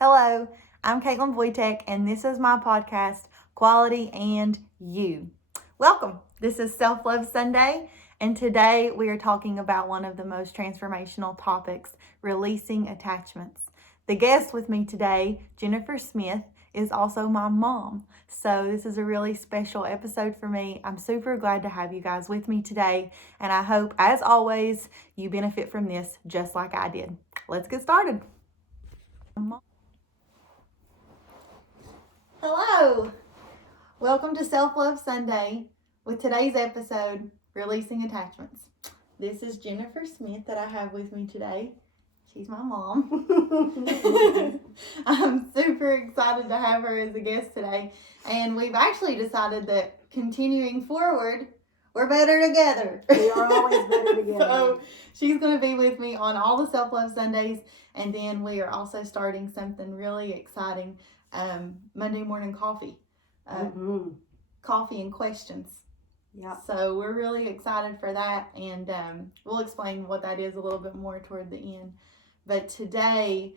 Hello, I'm Caitlin Wojtek, and this is my podcast, Quality and You. Welcome. This is Self Love Sunday, and today we are talking about one of the most transformational topics, releasing attachments. The guest with me today, Jennifer Smith, is also my mom. So this is a really special episode for me. I'm super glad to have you guys with me today, and I hope, as always, you benefit from this just like I did. Let's get started. Hello! Welcome to Self Love Sunday with today's episode, Releasing Attachments. This is Jennifer Smith that I have with me today. She's my mom. I'm super excited to have her as a guest today. And we've actually decided that continuing forward, we're better together. We are always better together. So she's going to be with me on all the Self Love Sundays. And then we are also starting something really exciting. Monday morning coffee, coffee and questions. Yeah. So we're really excited for that, and we'll explain what that is a little bit more toward the end. But today,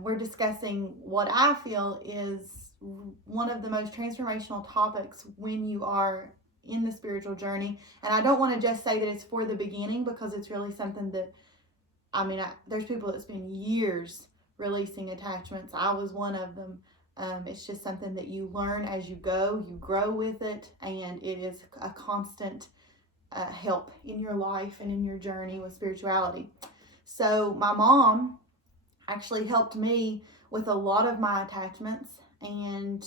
we're discussing what I feel is one of the most transformational topics when you are in the spiritual journey. And I don't want to just say that it's for the beginning, because it's really something that, there's people that spend years releasing attachments. I was one of them. It's just something that you learn as you go, you grow with it, and it is a constant help in your life and in your journey with spirituality. So my mom actually helped me with a lot of my attachments, and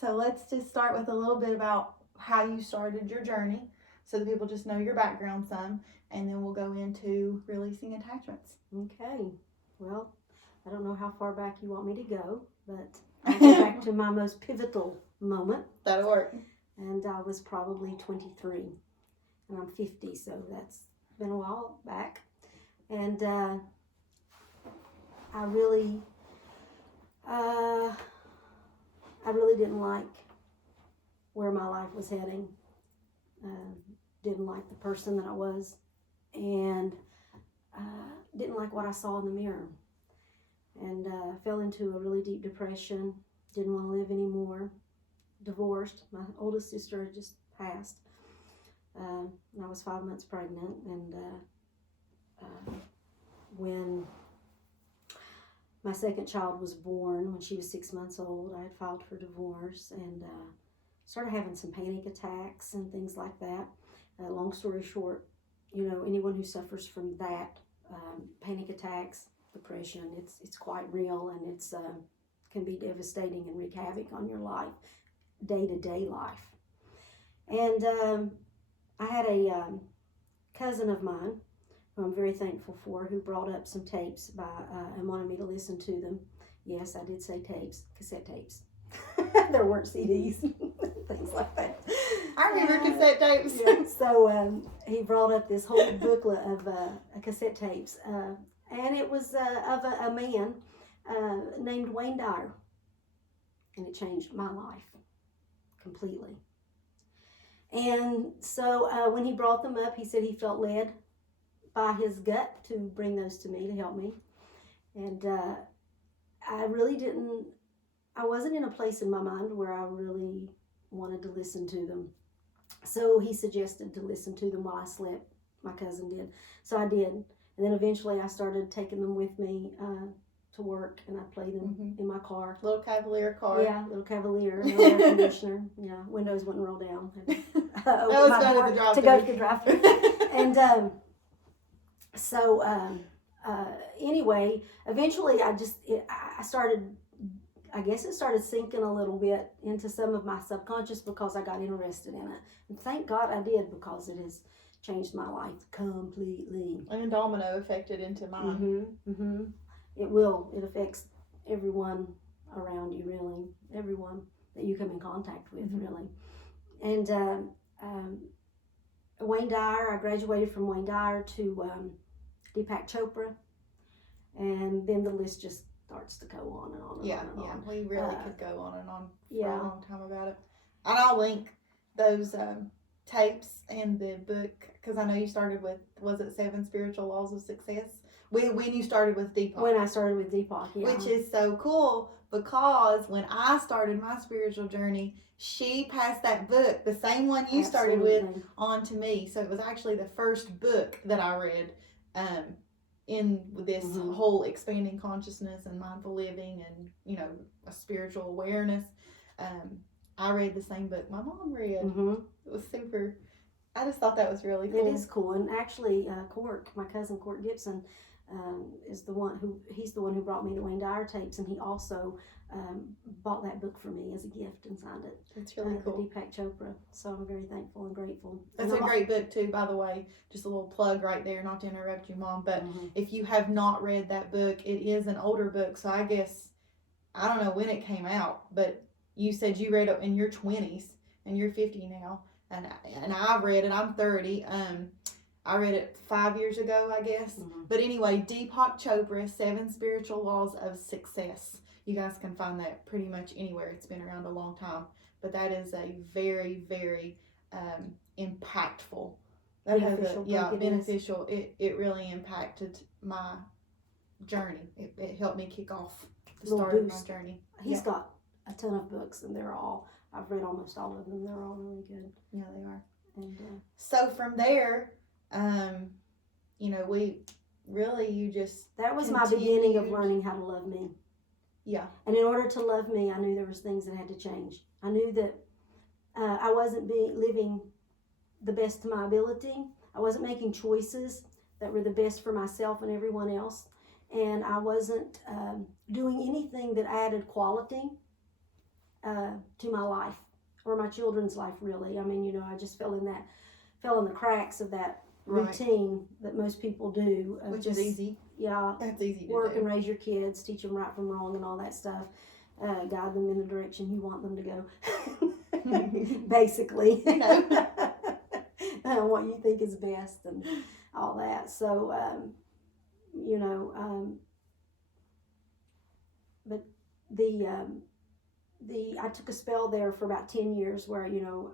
so let's just start with a little bit about how you started your journey so that people just know your background some, and then we'll go into releasing attachments. Okay. Well, I don't know how far back you want me to go, but I'll go back to my most pivotal moment. That'll work. And I was probably 23, and I'm 50, so that's been a while back. And I really didn't like where my life was heading. Didn't like the person that I was, and didn't like what I saw in the mirror, and fell into a really deep depression. Didn't want to live anymore. Divorced. My oldest sister had just passed. I was 5 months pregnant, and when my second child was born, when she was 6 months old, I had filed for divorce, and started having some panic attacks and things like that. Long story short, anyone who suffers from that, panic attacks, depression, it's quite real, and it's can be devastating and wreak havoc on your life, day-to-day life. And I had a cousin of mine who I'm very thankful for, who brought up some tapes and wanted me to listen to them. Yes, I did say tapes, cassette tapes. There weren't CDs, things like that. I remember cassette tapes. Yeah. So he brought up this whole booklet of cassette tapes, and it was of a man named Wayne Dyer, and it changed my life completely. And so when he brought them up, he said he felt led by his gut to bring those to me, to help me. And I wasn't in a place in my mind where I really wanted to listen to them. So he suggested to listen to them while I slept. My cousin did. So I did. And then eventually I started taking them with me to work, and I'd play them in my car. Little Cavalier car. Yeah, little Cavalier, no air conditioner. Yeah, windows wouldn't roll down. That was done at the drive-thru. To go to the drive-thru. And anyway, eventually I started, I guess it started sinking a little bit into some of my subconscious, because I got interested in it. And thank God I did, because it has changed my life completely. And domino affected into mine. It will. It affects everyone around you, really. Everyone that you come in contact with, really. And Wayne Dyer, I graduated from Wayne Dyer to Deepak Chopra. And then the list just starts to go on and on and on and on. Yeah, we really could go on and on for a long time about it. And I'll link those tapes and the book, because I know you started with, was it 7 Spiritual Laws of Success? When you started with Deepak. When I started with Deepak, yeah. Which is so cool because when I started my spiritual journey, she passed that book, the same one you started with, on to me. So it was actually the first book that I read in this whole expanding consciousness and mindful living and, you know, a spiritual awareness. I read the same book my mom read. It was super. I just thought that was really cool. It is cool. And actually, my cousin Court Gibson, is the one who brought me the Wayne Dyer tapes, and he also bought that book for me as a gift and signed it. It's really cool. The Deepak Chopra. So I'm very thankful and grateful. That's a great book too, by the way. Just a little plug right there, not to interrupt you, Mom, but if you have not read that book, it is an older book, so I guess, I don't know when it came out, but you said you read it in your 20s, and you're 50 now, and I read it, I'm 30, I read it 5 years ago, I guess. But anyway, Deepak Chopra, 7 Spiritual Laws of Success. You guys can find that pretty much anywhere. It's been around a long time. But that is a very, very impactful. Beneficial. It really impacted my journey. It helped me kick off the start of my journey. He's got a ton of books, and I've read almost all of them. They're all really good. Yeah, they are. And so from there, you know, that was my beginning of learning how to love me. Yeah. And in order to love me, I knew there was things that had to change. I knew that I wasn't living the best to my ability. I wasn't making choices that were the best for myself and everyone else. And I wasn't doing anything that added quality to my life or my children's life, really. I mean, you know, I just fell in the cracks of that routine that most people do. Which is easy. Yeah. That's easy to work do. And raise your kids, teach them right from wrong and all that stuff. Guide them in the direction you want them to go. Basically. You know. What you think is best and all that. So, you know, but I took a spell there for about 10 years where, you know,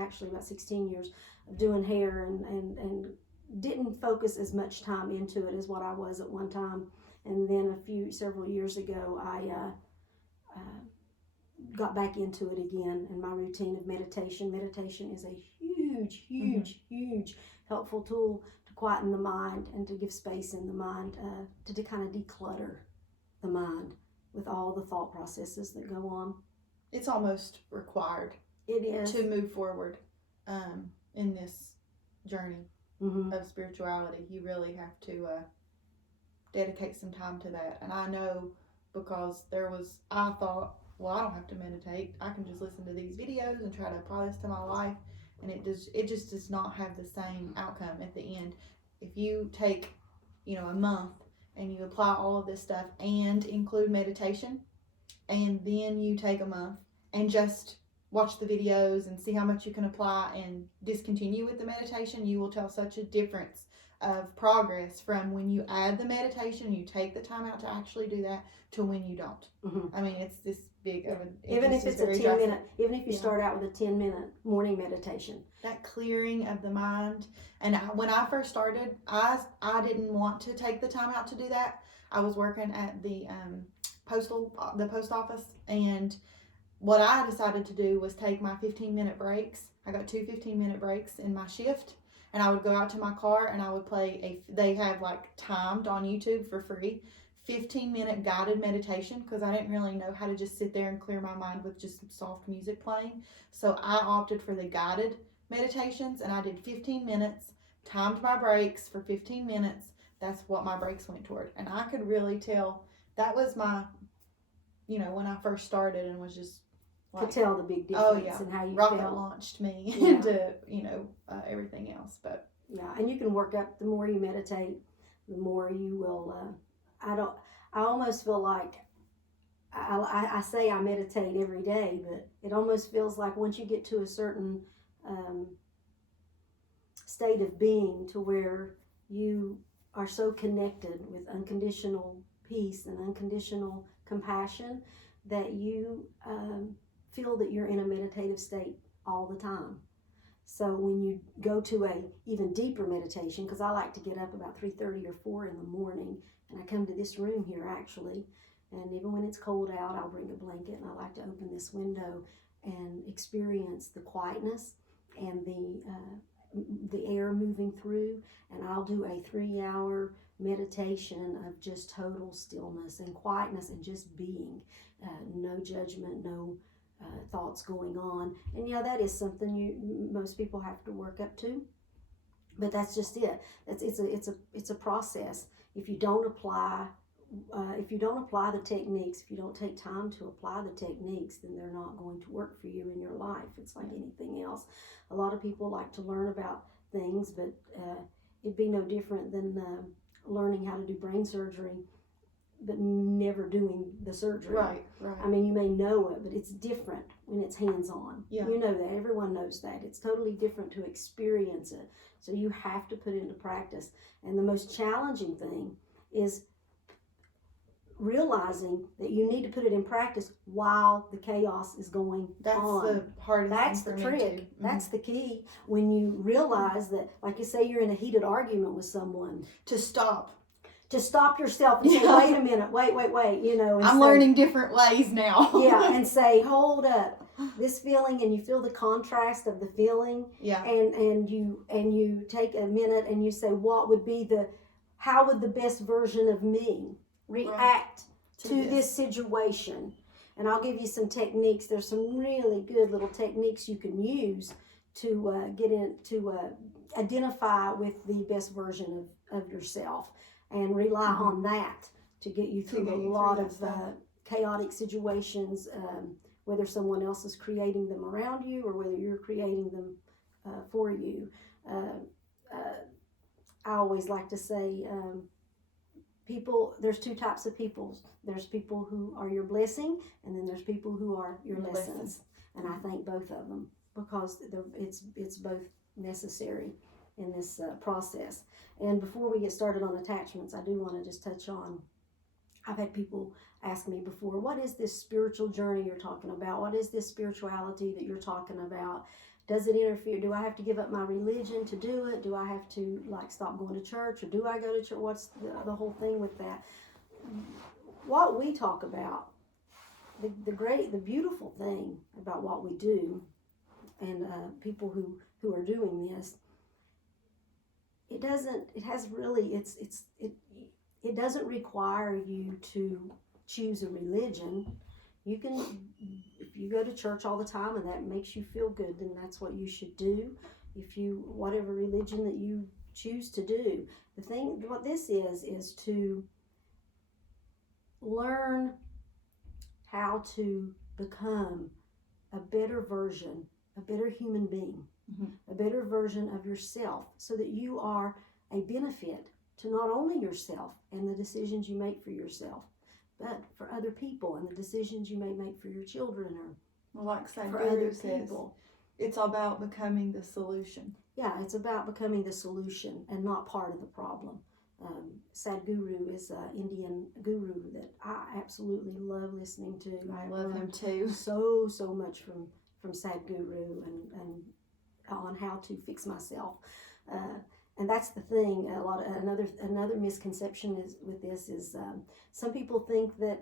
actually about 16 years of doing hair and didn't focus as much time into it as what I was at one time. And then several years ago, I got back into it again in my routine of meditation. Meditation is a huge helpful tool to quieten the mind and to give space in the mind, to kind of declutter the mind with all the thought processes that go on. It's almost required. It is. To move forward in this journey of spirituality. You really have to dedicate some time to that. And I know because I thought, well, I don't have to meditate. I can just listen to these videos and try to apply this to my life. And it just does not have the same outcome at the end. If you take, you know, a month and you apply all of this stuff and include meditation, and then you take a month and just watch the videos and see how much you can apply and discontinue with the meditation, you will tell such a difference of progress from when you add the meditation, you take the time out to actually do that, to when you don't. I mean, it's this big of even if it's a 10-minute, even if you start out with a 10-minute morning meditation. That clearing of the mind. And when I first started, I didn't want to take the time out to do that. I was working at the post office, and what I decided to do was take my 15-minute breaks. I got 2 15-minute breaks in my shift, and I would go out to my car and I would play they have like timed on YouTube for free 15-minute guided meditation, because I didn't really know how to just sit there and clear my mind with just some soft music playing. So I opted for the guided meditations, and I did 15 minutes, timed my breaks for 15 minutes. That's what my breaks went toward. And I could really tell that was my, you know, when I first started, and was just like, to tell the big difference and how you rocket launched me into, you know, everything else. But yeah, and you can work up, the more you meditate, the more you will, I almost feel like, I say I meditate every day, but it almost feels like once you get to a certain state of being to where you are so connected with unconditional peace and unconditional compassion that you feel that you're in a meditative state all the time. So when you go to a even deeper meditation, because I like to get up about 3:30 or 4 in the morning, and I come to this room here actually, and even when it's cold out, I'll bring a blanket and I like to open this window and experience the quietness and the air moving through, and I'll do a 3-hour meditation of just total stillness and quietness and just being, no judgment, no thoughts going on. And yeah, that is something most people have to work up to, but that's just it. It's a process. If you don't apply the techniques, if you don't take time to apply the techniques, then they're not going to work for you in your life. It's like anything else. A lot of people like to learn about things, but it'd be no different than learning how to do brain surgery but never doing the surgery. Right. I mean, you may know it, but it's different when it's hands-on. Yeah. You know that. Everyone knows that. It's totally different to experience it. So you have to put it into practice. And the most challenging thing is realizing that you need to put it in practice while the chaos is going on. That's the hardest That's thing the for me trick. too. That's the key. When you realize that, like you say, you're in a heated argument with someone, To stop yourself and say, wait a minute, wait, you know. And I'm learning different ways now. yeah, and say, hold up, this feeling, and you feel the contrast of the feeling. Yeah. And you take a minute and you say, how would the best version of me react to this situation? And I'll give you some techniques. There's some really good little techniques you can use to identify with the best version of yourself, and rely on that to get you through a lot of chaotic situations, whether someone else is creating them around you or whether you're creating them for you. I always like to say, there's two types of people. There's people who are your blessing, and then there's people who are your lessons. And I thank both of them, because it's both necessary in this process. And before we get started on attachments, I do want to just touch on, I've had people ask me before, what is this spiritual journey you're talking about? What is this spirituality that you're talking about? Does it interfere? Do I have to give up my religion to do it? Do I have to stop going to church, or do I go to church? What's the whole thing with that? What we talk about, the beautiful thing about what we do, and people who are doing this, it doesn't require you to choose a religion. You can, if you go to church all the time and that makes you feel good, then that's what you should do. Whatever religion that you choose to do. What this is to learn how to become a better version, a better human being, a better version of yourself, so that you are a benefit to not only yourself and the decisions you make for yourself, but for other people and the decisions you may make for your children, or like for other people. It's about becoming the solution. Yeah, it's about becoming the solution and not part of the problem. Sadhguru is an Indian guru that I absolutely love listening to. I love him too. So much from Sadhguru and on how to fix myself. And that's the thing. Another misconception is some people think that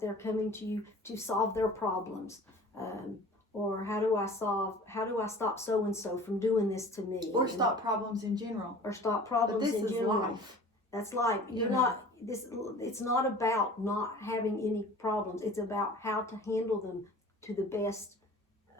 they're coming to you to solve their problems, or how do I stop so and so from doing this to me, or stop problems in general, But this is life. That's life. It's not about not having any problems. It's about how to handle them to the best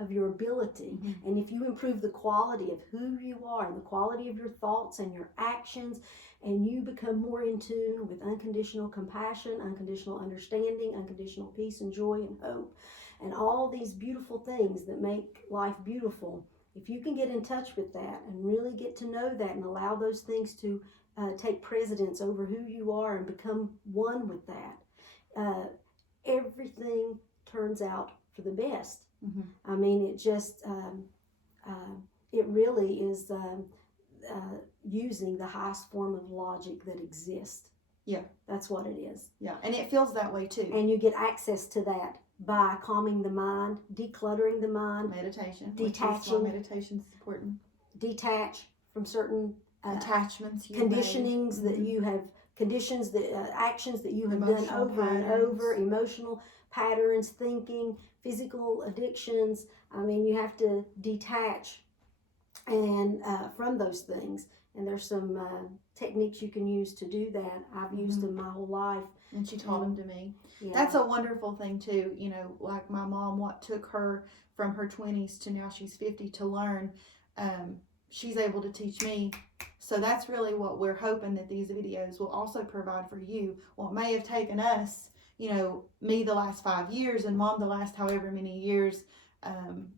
of your ability. And if you improve the quality of who you are and the quality of your thoughts and your actions, and you become more in tune with unconditional compassion, unconditional understanding, unconditional peace and joy and hope, and all these beautiful things that make life beautiful, if you can get in touch with that and really get to know that and allow those things to take precedence over who you are and become one with that, everything turns out for the best. I mean, it just, it really is using the highest form of logic that exists. Yeah. That's what it is. Yeah, and it feels that way too. And you get access to that by calming the mind, decluttering the mind, Meditation. detaching. Meditation is important. Detach from certain attachments, conditionings that you have, conditions that actions that you have done over and over, emotional patterns, thinking, physical addictions. I mean, you have to detach and from those things. And there's some techniques you can use to do that. I've used them my whole life. And she taught them to me. Yeah. That's a wonderful thing too. You know, like my mom, what took her from her 20s to now she's 50 to learn, she's able to teach me. So that's really what we're hoping that these videos will also provide for you. What may have taken us, you know, me the last 5 years and mom the last however many years,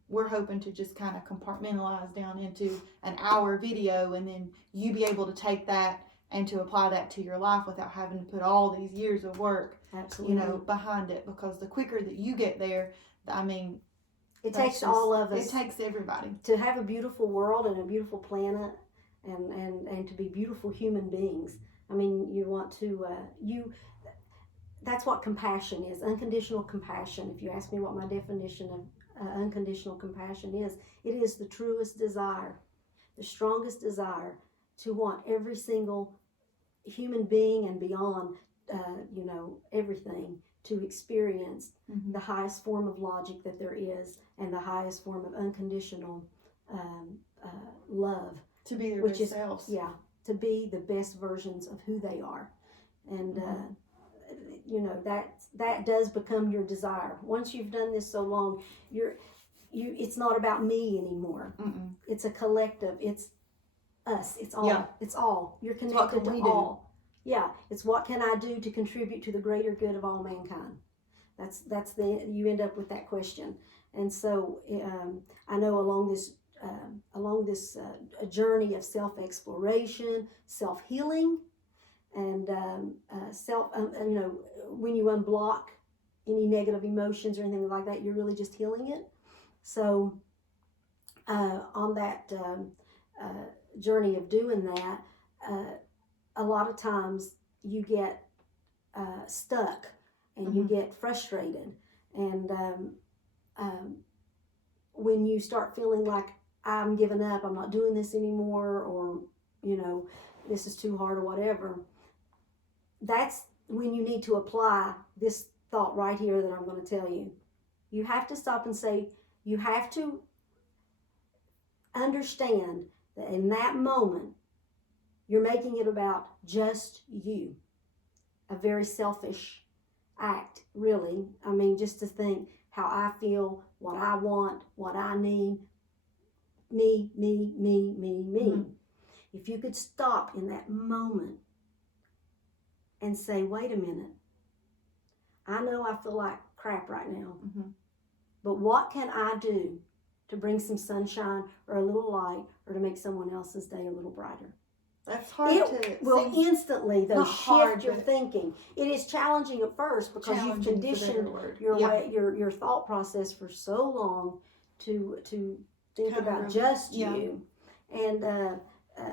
we're hoping to just kind of compartmentalize down into an hour video, and then you be able to take that and to apply that to your life without having to put all these years of work, absolutely, you know, behind it. Because the quicker that you get there, I mean, it takes all of us. It takes everybody to have a beautiful world and a beautiful planet, and to be beautiful human beings. I mean, you want to that's what compassion is, unconditional compassion. If you ask me what my definition of unconditional compassion is, it is the truest desire, the strongest desire to want every single human being and beyond, you know, everything to experience the highest form of logic that there is, and the highest form of unconditional love. To be their best selves. Yeah, to be the best versions of who they are. And, you know, that does become your desire. Once you've done this so long, it's not about me anymore. It's a collective. It's us. It's all. Yeah. It's all. You're connected to all. Yeah. It's what can I do to contribute to the greater good of all mankind. That's you end up with that question. And so I know along this journey of self-exploration, self-healing, and you know, when you unblock any negative emotions or anything like that, you're really just healing it. So on that journey of doing that, a lot of times you get stuck and you get frustrated, and when you start feeling like I'm giving up, I'm not doing this anymore, or, you know, this is too hard or whatever, that's when you need to apply this thought right here that I'm going to tell you. You have to stop and say, you have to understand that in that moment, you're making it about just you. A very selfish act, really. I mean, just to think how I feel, what I want, what I need. Me. If you could stop in that moment and say, wait a minute, I know I feel like crap right now, but what can I do to bring some sunshine or a little light, or to make someone else's day a little brighter? That's hard it will instantly, though, shift your thinking. It is challenging at first because you've conditioned your thought process for so long to think about just you. And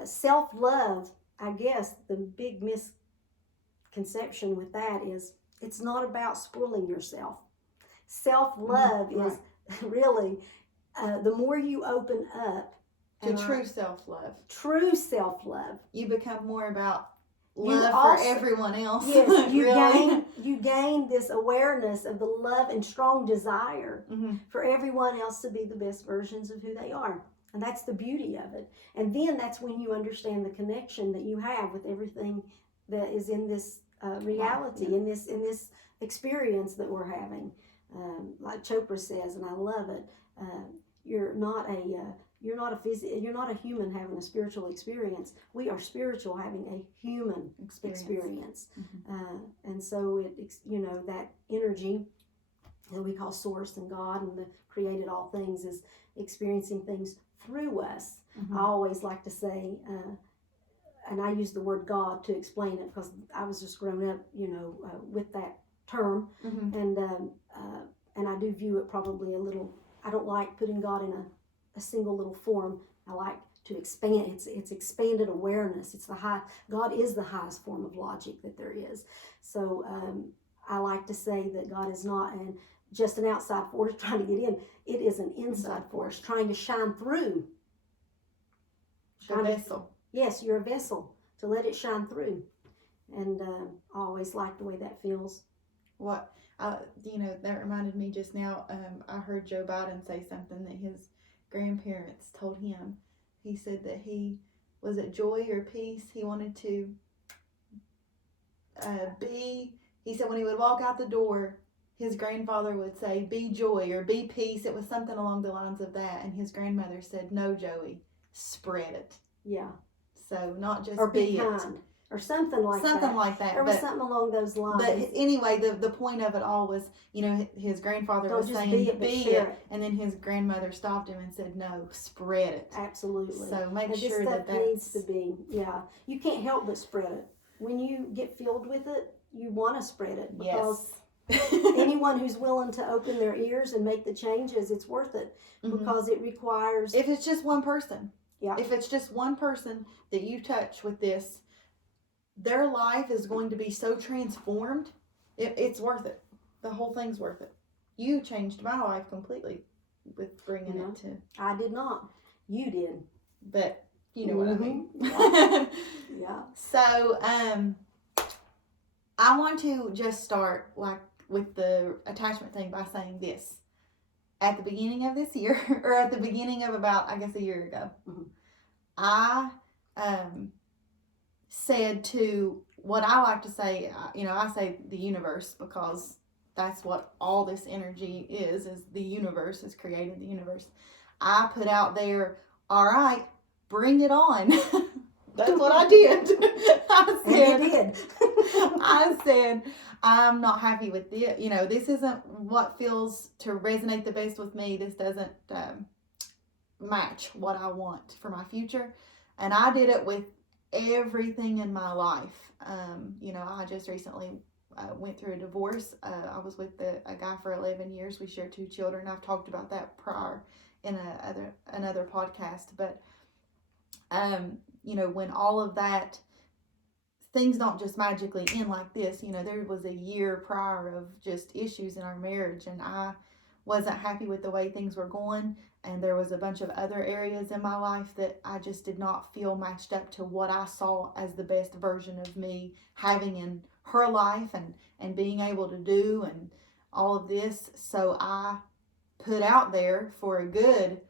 self-love, I guess the big misconception with that is it's not about spoiling yourself. Self-love is really the more you open up to true self-love. True self-love. You become more about love for everyone else. Yes, you gain this awareness of the love and strong desire for everyone else to be the best versions of who they are. And that's the beauty of it. And then that's when you understand the connection that you have with everything that is in this reality, in this experience that we're having. Like Chopra says, and I love it, you're not a human having a spiritual experience. We are spiritual having a human experience. And so that energy that we call source and God and the created all things is experiencing things through us. I always like to say, and I use the word God to explain it because I was just grown up, with that term, and I do view it probably a little. I don't like putting God in a single little form. I like to expand. It's expanded awareness. God is the highest form of logic that there is. So I like to say that God is not just an outside force trying to get in. It is an inside force trying to shine through. A vessel. Yes, you're a vessel to let it shine through. And I always like the way that feels. What, that reminded me just now. I heard Joe Biden say something that his grandparents told him. He said that was it joy or peace? He wanted to be. He said when he would walk out the door, his grandfather would say, "Be joy" or "Be peace." It was something along the lines of that. And his grandmother said, "No, Joey, spread it." Yeah. So not just or be kind. It. Or something like that. Something like that. There was something along those lines. But anyway, the point of it all was, his grandfather was saying, be it. And then his grandmother stopped him and said, "No, spread it." Absolutely. So make sure that needs to be, you can't help but spread it. When you get filled with it, you want to spread it. Because anyone who's willing to open their ears and make the changes, it's worth it. Because it requires... If it's just one person. Yeah. If it's just one person that you touch with this, their life is going to be so transformed. It's worth it. The whole thing's worth it. You changed my life completely with bringing it to... I did not. You did. But you know what I mean. Yeah. So, I want to just start with the attachment thing by saying this. At the beginning of this year, or at the beginning of about, I guess, a year ago, I said to what I like to say, I say the universe, because that's what all this energy is the universe, is created the universe. I put out there, all right, bring it on. That's what I did. I said, I'm not happy with this. This isn't what feels to resonate the best with me. This doesn't match what I want for my future. And I did it with everything in my life. I just recently went through a divorce. I was with a guy for 11 years. We shared 2 children. I've talked about that prior in another podcast. But, when all of that, things don't just magically end like this. There was a year prior of just issues in our marriage, and I wasn't happy with the way things were going. And there was a bunch of other areas in my life that I just did not feel matched up to what I saw as the best version of me having in her life and being able to do and all of this. So I put out there for a good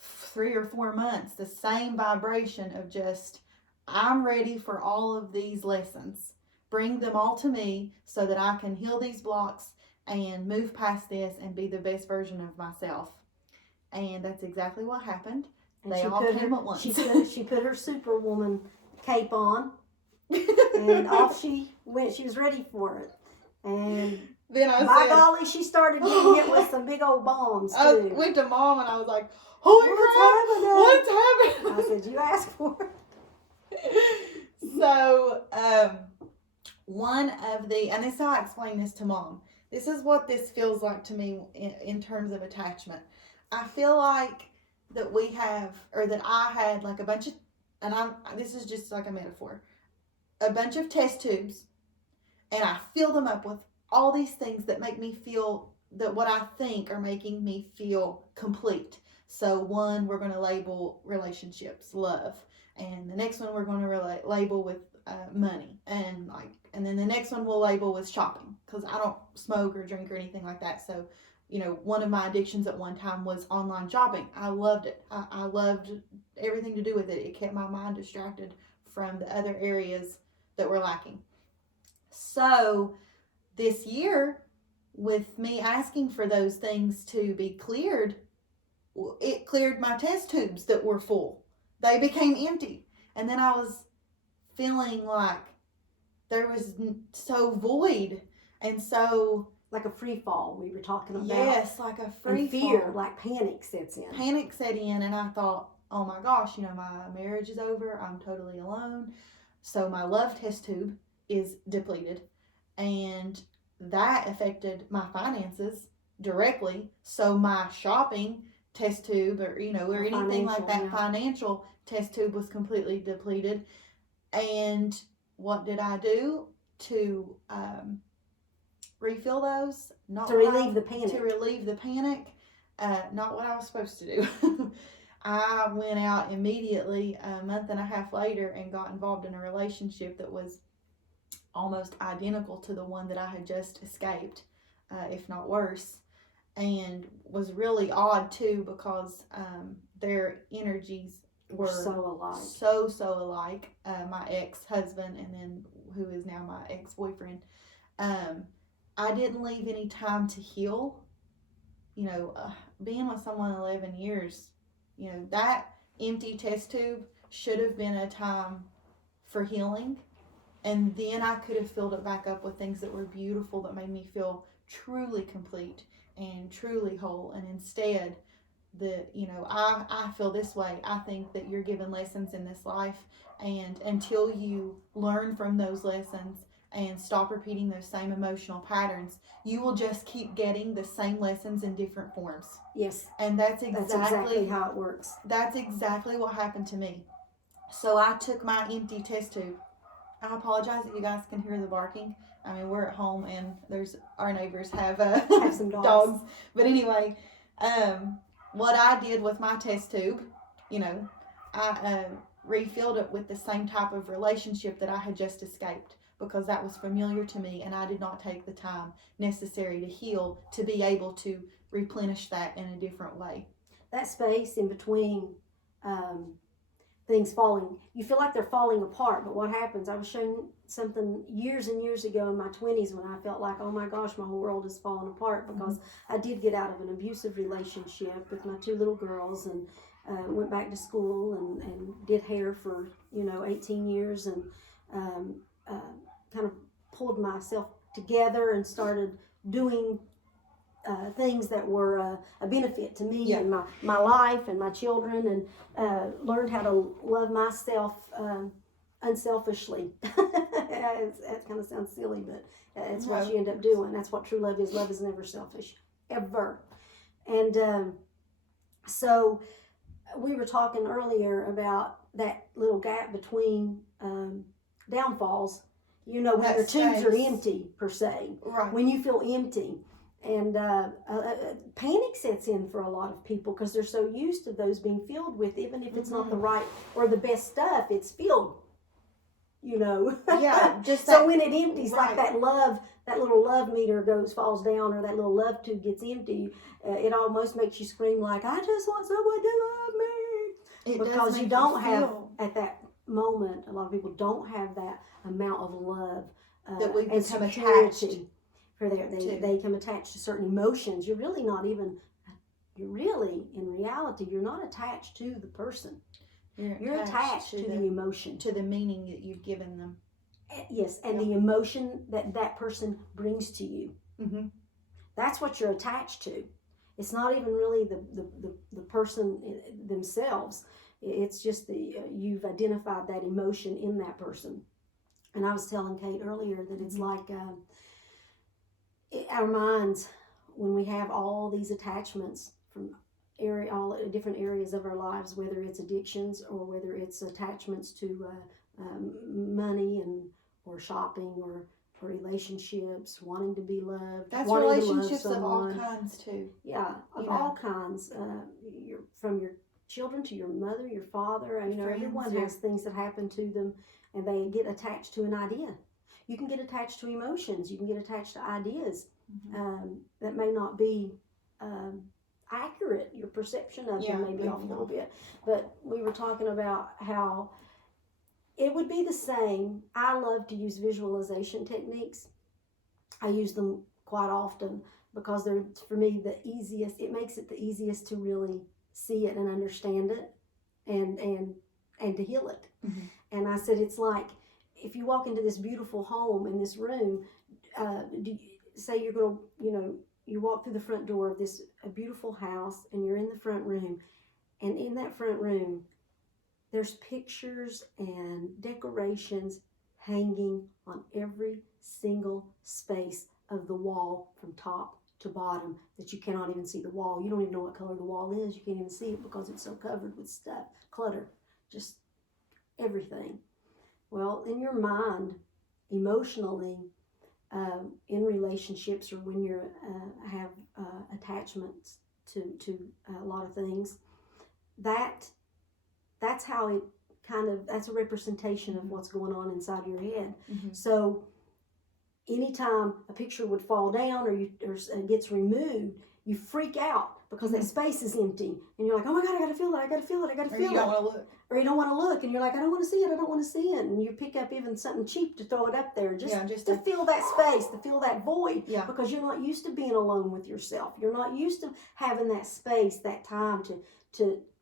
3 or 4 months the same vibration of just, I'm ready for all of these lessons. Bring them all to me so that I can heal these blocks and move past this and be the best version of myself. And that's exactly what happened. And they all came at once. She put her superwoman cape on, and off she went. She was ready for it. And then by golly, she started getting hit with some big old bombs too. I went to Mom and I was like, "Holy crap! What's happening?" I said, "You asked for it." So, one of the, and this is how I explain this to Mom. This is what this feels like to me in terms of attachment. I feel like that we have, or that I had like a bunch of, and this is just like a metaphor, a bunch of test tubes, and I fill them up with all these things that make me feel that what I think are making me feel complete. So one, we're going to label relationships, love, and the next one we're going to label with money, and then the next one we'll label with shopping, because I don't smoke or drink or anything like that. So one of my addictions at one time was online shopping. I loved it. I loved everything to do with it. It kept my mind distracted from the other areas that were lacking. So this year, with me asking for those things to be cleared, it cleared my test tubes that were full. They became empty. And then I was feeling like there was so void. And so... like a free fall we were talking about. Yes, like a free fall. Fear, like panic sets in. Panic set in, and I thought, oh my gosh, my marriage is over. I'm totally alone. So my love test tube is depleted. And that affected my finances directly. So my shopping test tube or anything like that, financial test tube was completely depleted. And what did I do to refill those. Not To relieve the panic. To relieve the panic. Not what I was supposed to do. I went out immediately a month and a half later and got involved in a relationship that was almost identical to the one that I had just escaped, if not worse, and was really odd too because their energies were so alike. So alike. My ex-husband and then who is now my ex-boyfriend. I didn't leave any time to heal. Being with someone 11 years, that empty test tube should have been a time for healing. And then I could have filled it back up with things that were beautiful, that made me feel truly complete and truly whole. And instead, I feel this way. I think that you're given lessons in this life, and until you learn from those lessons and stop repeating those same emotional patterns, you will just keep getting the same lessons in different forms. Yes. And that's exactly how it works. That's exactly what happened to me. So I took my empty test tube. I apologize if you guys can hear the barking. I mean, we're at home and our neighbors have some dogs. But anyway, what I did with my test tube, I refilled it with the same type of relationship that I had just escaped, because that was familiar to me, and I did not take the time necessary to heal to be able to replenish that in a different way. That space in between things falling, you feel like they're falling apart, but what happens, I was shown something years and years ago in my 20s when I felt like, oh my gosh, my whole world is falling apart, because I did get out of an abusive relationship with my 2 little girls, and went back to school and did hair for 18 years, and kind of pulled myself together and started doing things that were a benefit to me and my life and my children, and learned how to love myself unselfishly. That kind of sounds silly, but it's what you end up doing. That's what true love is. Love is never selfish, ever. And so we were talking earlier about that little gap between downfalls. When your tubes are empty, per se. Right. When you feel empty. And panic sets in for a lot of people because they're so used to those being filled with, even if it's not the right or the best stuff, it's filled, Yeah, just so when it empties, like that little love meter falls down, or that little love tube gets empty, it almost makes you scream like, I just want someone to love me. Because you don't have, at that moment, a lot of people don't have that amount of love that we and become attached attached. They become attached to certain emotions. You're really, in reality, you're not attached to the person. You're attached to the emotion. To the meaning that you've given them. Yes, and the emotion that person brings to you. Mm-hmm. That's what you're attached to. It's not even really the person themselves. It's just you've identified that emotion in that person. And I was telling Kate earlier that it's like our minds, when we have all these attachments from all different areas of our lives, whether it's addictions or whether it's attachments to money or shopping or relationships, wanting to be loved. That's relationships of all kinds too. Yeah, of all kinds. From your children to your mother, your father. Everyone has things that happen to them, and they get attached to an idea. You can get attached to emotions. You can get attached to ideas that may not be accurate. Your perception of them may be off a little bit. But we were talking about how it would be the same. I love to use visualization techniques. I use them quite often because they're, for me, the easiest. It makes it the easiest to really see it and understand it and to heal it. Mm-hmm. And I said, it's like, if you walk into this beautiful home in this room, say you're going to, you walk through the front door of a beautiful house, and you're in the front room, and in that front room, there's pictures and decorations hanging on every single space of the wall from top to bottom that you cannot even see the wall. You don't even know what color the wall is. You can't even see it because it's so covered with stuff, clutter, just everything. Well, in your mind, emotionally, in relationships, or when you have attachments to a lot of things, that's how it that's a representation of what's going on inside your head. So anytime a picture would fall down or gets removed, you freak out because that space is empty, and you're like, oh my God, I gotta feel it, I gotta feel it, I gotta feel it. You don't want to look. Or you don't want to look, and you're like, I don't want to see it, I don't want to see it. And you pick up even something cheap to throw it up there just to fill that space, to fill that void. Yeah. Because you're not used to being alone with yourself. You're not used to having that space, that time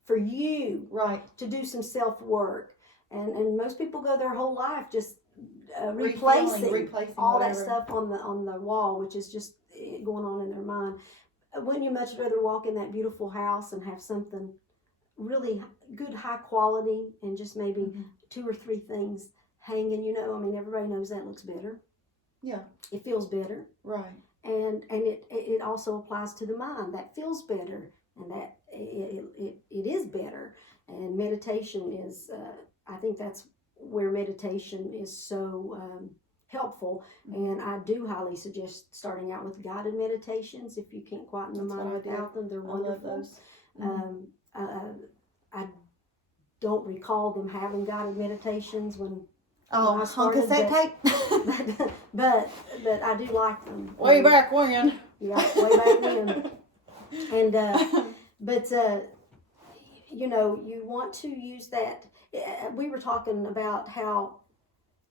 for you, right, to do some self-work. And most people go their whole life just replacing all that stuff on the wall, which is just going on in their mind. Wouldn't you much rather walk in that beautiful house and have something really good, high quality, and just maybe 2 or 3 things hanging? I mean, everybody knows that looks better. Yeah. It feels better. Right. And it also applies to the mind. That feels better, and that it is better. And meditation is, I think that's where meditation is so helpful. And I do highly suggest starting out with guided meditations if you can't quieten the mind without them. They're wonderful. I love those. I don't recall them having guided meditations when I started, on cassette tape. but I do like them. Way back when. Yeah, way back when. And but you want to use that. We were talking about how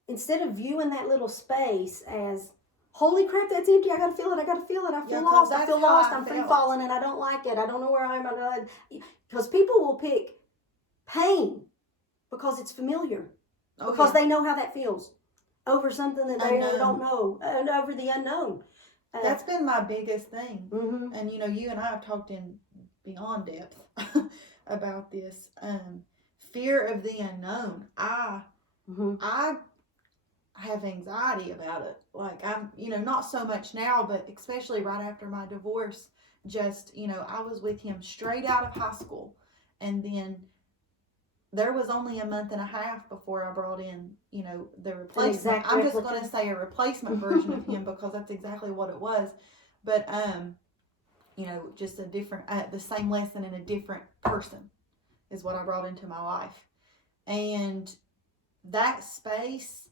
instead of viewing that little space as, holy crap, that's empty, I gotta feel it, I feel lost, I'm free falling, and I don't like it, I don't know where I am. Because people will pick pain because it's familiar, because they know how that feels, over something that they don't know, and over the unknown. That's been my biggest thing. And you and I have talked in beyond depth about this. Fear of the unknown. I have anxiety about it. Like, I'm, not so much now, but especially right after my divorce, just, I was with him straight out of high school. And then there was only a month and a half before I brought in, the replacement. I'm just going to say a replacement version of him because that's exactly what it was. But, just a different, the same lesson in a different person is what I brought into my life. And that space,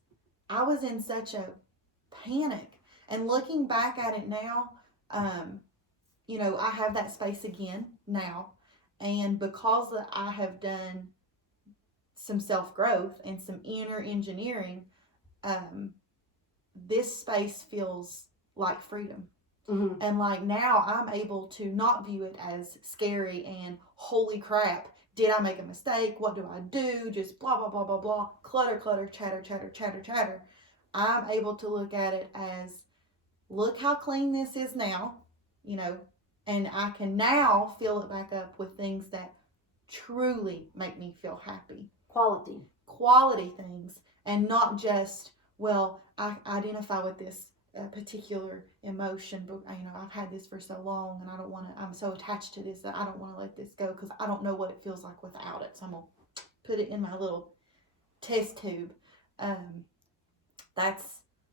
I was in such a panic. And looking back at it now, I have that space again now. And because I have done some self-growth and some inner engineering, this space feels like freedom. And like now I'm able to not view it as scary and holy crap, did I make a mistake? What do I do? Just blah, blah, blah, blah, blah. Clutter, clutter, chatter, chatter, chatter, chatter. I'm able to look at it as, look how clean this is now, and I can now fill it back up with things that truly make me feel happy. Quality things, and not just, well, I identify with this particular emotion, but I've had this for so long, and I'm so attached to this that I don't want to let this go because I don't know what it feels like without it. So I'm gonna put it in my little test tube.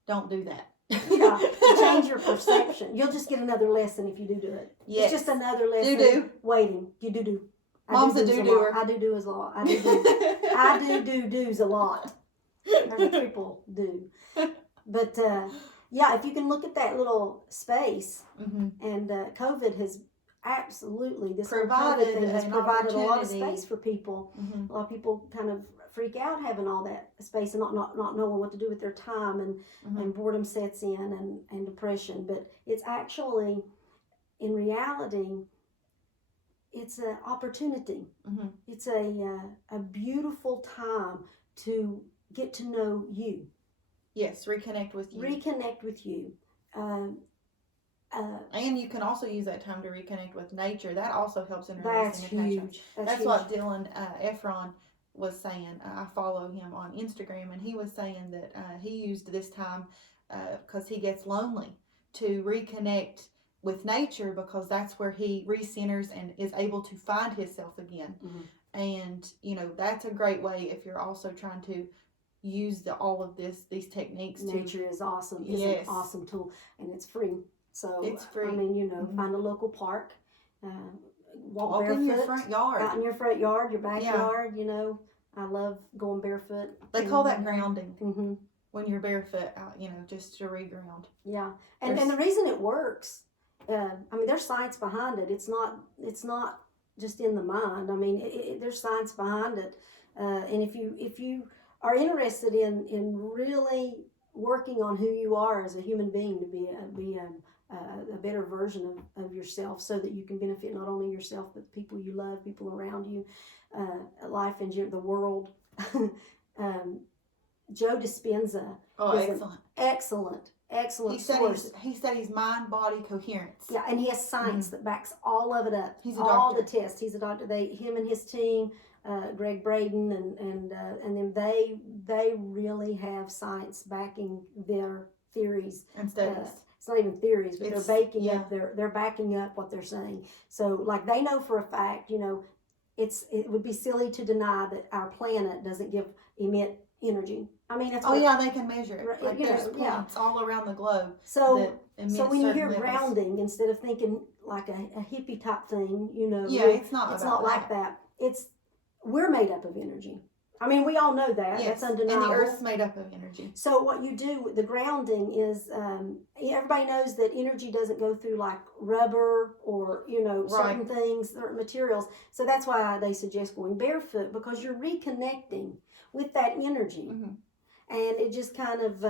Don't do that. Yeah, change your perception. You'll just get another lesson if you do it. Yes. It's just another lesson waiting. You do. Mom's a do-doer. I do a lot. I do do's a lot. There's a triple do. But if you can look at that little space, and COVID has absolutely, this provided thing has provided a lot of space for people. A lot of people kind of freak out having all that space and not knowing what to do with their time, and boredom sets in, and depression. But it's actually, in reality, it's an opportunity. It's a beautiful time to get to know you. Yes, reconnect with you. And you can also use that time to reconnect with nature. That also helps in releasing attachment. That's huge. What Dylan Efron was saying. I follow him on Instagram, and he was saying that he used this time because he gets lonely to reconnect with nature, because that's where he recenters and is able to find himself again. And that's a great way if you're also trying to use all of these techniques. Nature is awesome. It's Yes. an awesome tool, and it's free. So It's free. I mean, find a local park, walk barefoot in your front yard, out in your front yard, your backyard. I love going barefoot. They call that grounding. Mm-hmm. When you're barefoot out, just to reground. Yeah, and the reason it works, there's science behind it. It's not just in the mind. I mean, there's science behind it, and if you are interested in really working on who you are as a human being to be a better version of yourself, so that you can benefit not only yourself but the people you love, people around you, life and the world. Joe Dispenza is excellent source. He studies mind body coherence. Yeah, and he has science that backs all of it up. He's a doctor. All the tests. He's a doctor. Him and his team, Greg Braden, and then they really have science backing their theories and studies. It's not even theories, but they're backing up what they're saying. So, like, they know for a fact, it would be silly to deny that our planet doesn't emit energy. I mean, that's they can measure it. Like, there's points all around the globe. So when you hear grounding, instead of thinking like a hippie type thing, it's not like that. We're made up of energy. I mean, we all know that. Yes. That's undeniable. And the Earth's made up of energy. So what you do, the grounding is, everybody knows that energy doesn't go through like rubber or, certain things, certain materials. So that's why they suggest going barefoot, because you're reconnecting with that energy. Mm-hmm. And it just kind of,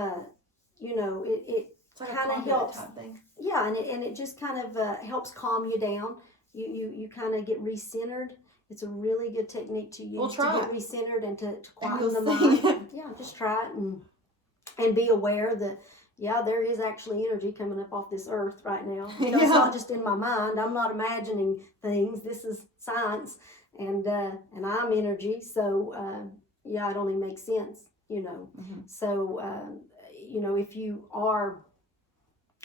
it like kind of helps. Type thing. Yeah, and it just kind of helps calm you down. You kind of get recentered. It's a really good technique to use to get recentered and to quieten the mind. Yeah, just try it and be aware that, there is actually energy coming up off this earth right now. It's not just in my mind. I'm not imagining things. This is science, and I'm energy. So, it only makes sense, Mm-hmm. So, if you are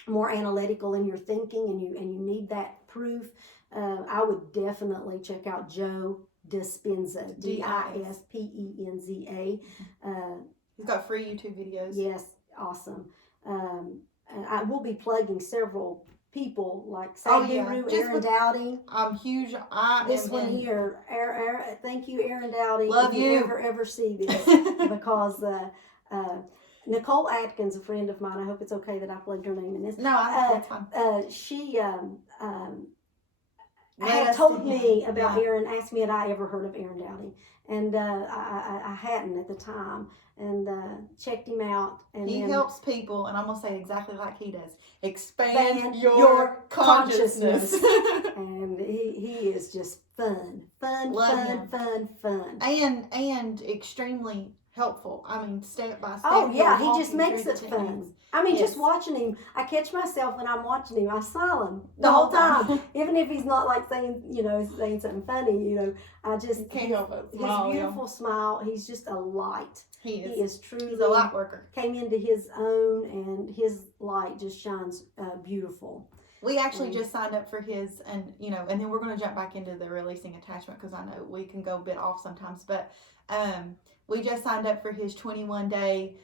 more analytical in your thinking and you need that proof, I would definitely check out Joe Dispenza, Dispenza. He's got free YouTube videos. Yes, awesome. I will be plugging several people like Sadhguru, Aaron Dowdy. I'm huge. This one here, thank you, Aaron Dowdy. Love if you ever see this, because Nicole Atkins, a friend of mine. I hope it's okay that I plugged her name in this. No, that's fine. She had told me about Aaron, asked me had I ever heard of Aaron Dowdy, and I hadn't at the time, and checked him out. And he then helps people, and I'm gonna say exactly like he does: expand your consciousness. And he is just fun, and extremely helpful. I mean, step by step. Oh yeah, he just makes it fun. I mean, just watching him, I catch myself when I'm watching him. I smile him the whole time, even if he's not like saying something funny. I just can't help it. His beautiful smile. He's just a light. He is truly. He's a light worker. Came into his own, and his light just shines beautiful. We actually just signed up for his, and then we're going to jump back into the releasing attachment, because I know we can go a bit off sometimes, but we just signed up for his 21-day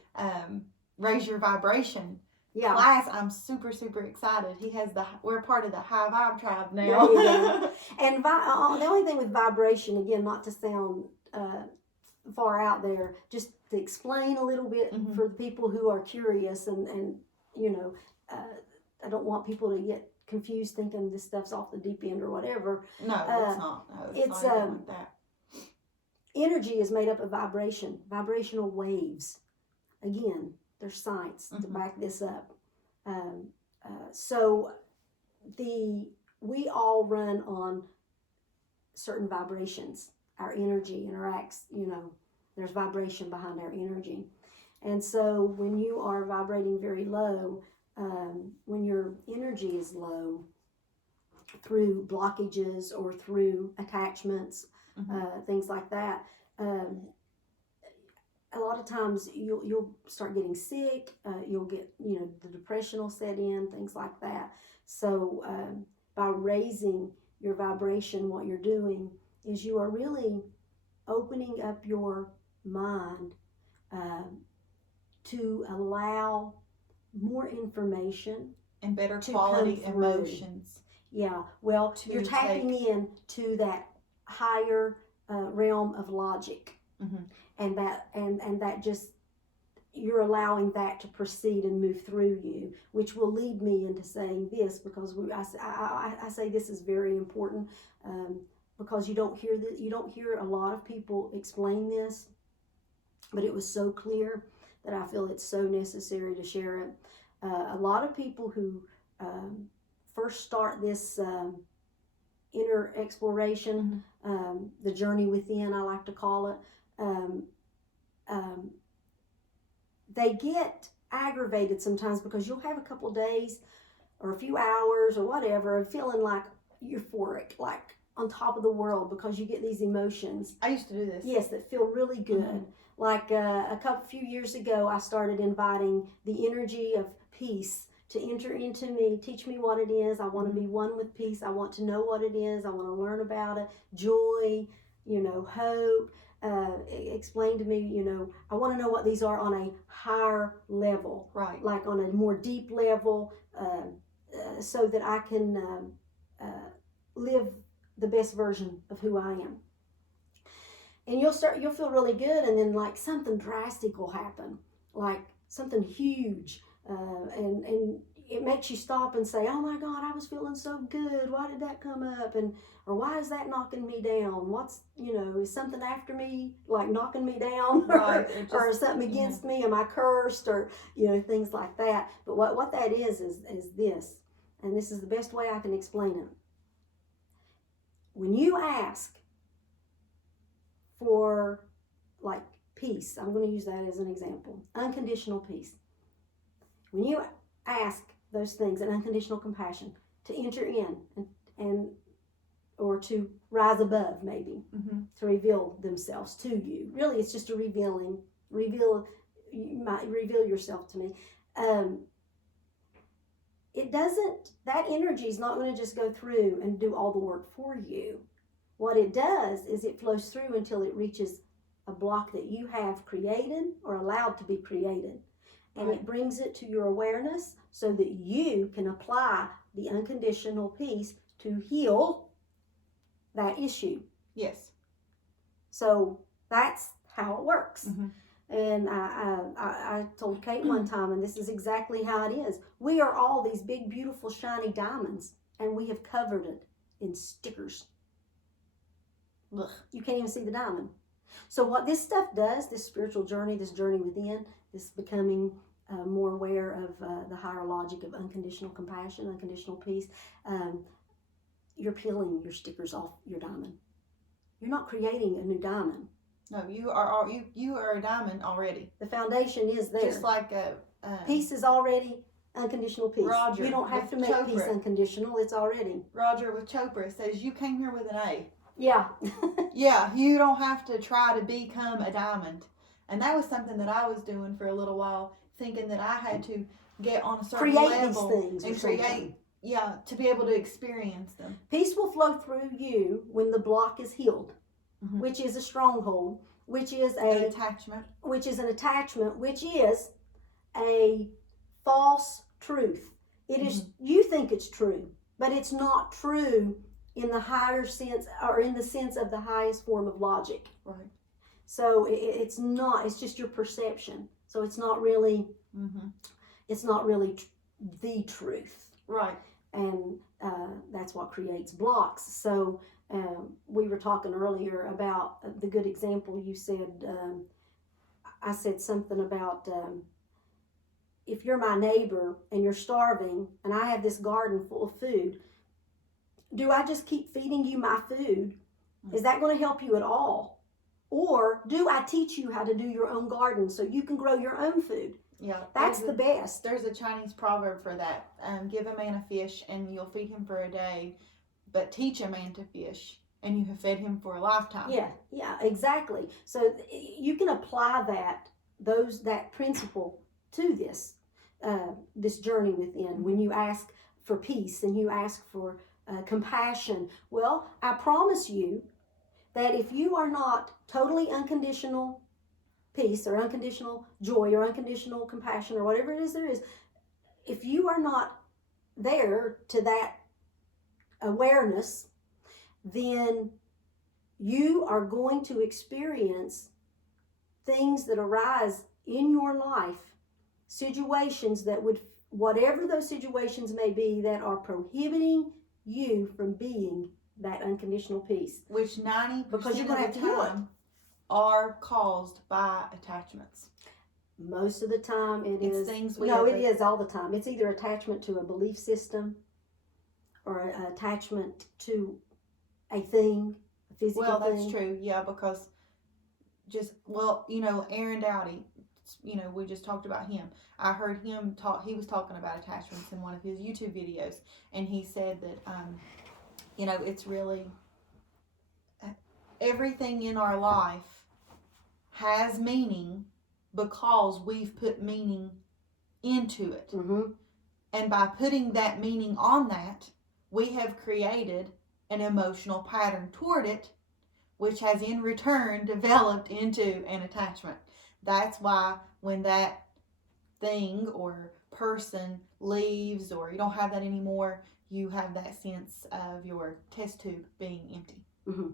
Raise Your Vibration class. I'm super, super excited. We're part of the High Vibe Tribe now. And the only thing with vibration, again, not to sound far out there, just to explain a little bit for the people who are curious, and I don't want people to get confused thinking this stuff's off the deep end or whatever. No, it's not. No, it's not like that. Energy is made up of vibrational waves. Again, there's science to back this up. So we all run on certain vibrations. Our energy interacts, there's vibration behind our energy. And so when you are vibrating very low, when your energy is low through blockages or through attachments, things like that, a lot of times you'll start getting sick. You'll get the depression will set in, things like that. So by raising your vibration, what you're doing is you are really opening up your mind to allow more information and better to quality come through. emotions. Yeah, well, To you're tapping in to that higher realm of logic, and that just, you're allowing that to proceed and move through you, which will lead me into saying this, because I say this is very important, because you don't hear a lot of people explain this, but it was so clear that I feel it's so necessary to share it. A lot of people who first start this inner exploration, the journey within, I like to call it, they get aggravated sometimes because you'll have a couple of days or a few hours or whatever of feeling like euphoric, like on top of the world, because you get these emotions. I used to do this. Yes, that feel really good. Like a few years ago, I started inviting the energy of peace to enter into me, teach me what it is. I want to be one with peace. I want to know what it is. I want to learn about it. Joy, hope. Explain to me, I want to know what these are on a higher level, right? Like on a more deep level, so that I can live the best version of who I am. And you'll feel really good, and then like something drastic will happen, like something huge, and it makes you stop and say, "Oh my God, I was feeling so good. Why did that come up?" Or why is that knocking me down? What's, is something after me, like knocking me down, right? or something against me? Am I cursed? Or things like that. But what that is this, and this is the best way I can explain it. When you ask for like peace, I'm going to use that as an example, unconditional peace. When you ask those things, and unconditional compassion, to enter in and or to rise above, maybe, to reveal themselves to you. Really, it's just a reveal yourself to me. That energy is not going to just go through and do all the work for you. What it does is it flows through until it reaches a block that you have created or allowed to be created. And it brings it to your awareness so that you can apply the unconditional peace to heal that issue. Yes. So that's how it works. And I told Kate one time, and this is exactly how it is. We are all these big, beautiful, shiny diamonds, and we have covered it in stickers. Ugh. You can't even see the diamond. So what this stuff does, this spiritual journey, this journey within, this becoming more aware of the higher logic of unconditional compassion, unconditional peace, you're peeling your stickers off your diamond. You're not creating a new diamond. No, you are a diamond already. The foundation is there. Just like peace is already unconditional peace. Roger, you don't have to make Chopra. Peace unconditional. It's already. Roger with Chopra says you came here with an A. Yeah. Yeah, you don't have to try to become a diamond. And that was something that I was doing for a little while, thinking that I had to get on a certain level these things and create, to be able to experience them. Peace will flow through you when the block is healed, which is a stronghold, which is an attachment, which is a false truth. It is, you think it's true, but it's not true in the higher sense, or in the sense of the highest form of logic. Right. So it's not, it's just your perception. So it's not really, it's not really the truth. Right. And that's what creates blocks. So we were talking earlier about the good example you said. I said something about if you're my neighbor and you're starving and I have this garden full of food, do I just keep feeding you my food? Is that going to help you at all? Or do I teach you how to do your own garden so you can grow your own food? Yeah, that's the best. There's a Chinese proverb for that. Give a man a fish and you'll feed him for a day, but teach a man to fish and you have fed him for a lifetime. Yeah, exactly. So you can apply that principle to this journey within. When you ask for peace and you ask for compassion, well, I promise you that if you are not totally unconditional peace or unconditional joy or unconditional compassion or whatever it is there is, if you are not there to that awareness, then you are going to experience things that arise in your life, situations that would, whatever those situations may be, that are prohibiting you from being that unconditional peace. Which 90% because you're going to of have the to heal it. time are caused by attachments. Most of the time it It's is. things we No, ever- it is all the time. It's either attachment to a belief system or an attachment to a thing, a physical Well, that's thing. true, yeah, because Aaron Dowdy, we just talked about him. I heard him talk, he was talking about attachments in one of his YouTube videos, and he said that, it's really, everything in our life has meaning because we've put meaning into it. Mm-hmm. And by putting that meaning on that, we have created an emotional pattern toward it, which has in return developed into an attachment. That's why when that thing or person leaves or you don't have that anymore, you have that sense of your test tube being empty. Mm-hmm.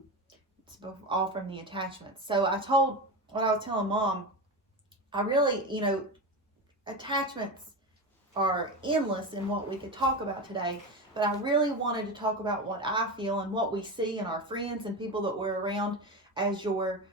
It's all from the attachment. So I was telling Mom, I really, attachments are endless in what we could talk about today, but I really wanted to talk about what I feel and what we see in our friends and people that we're around as your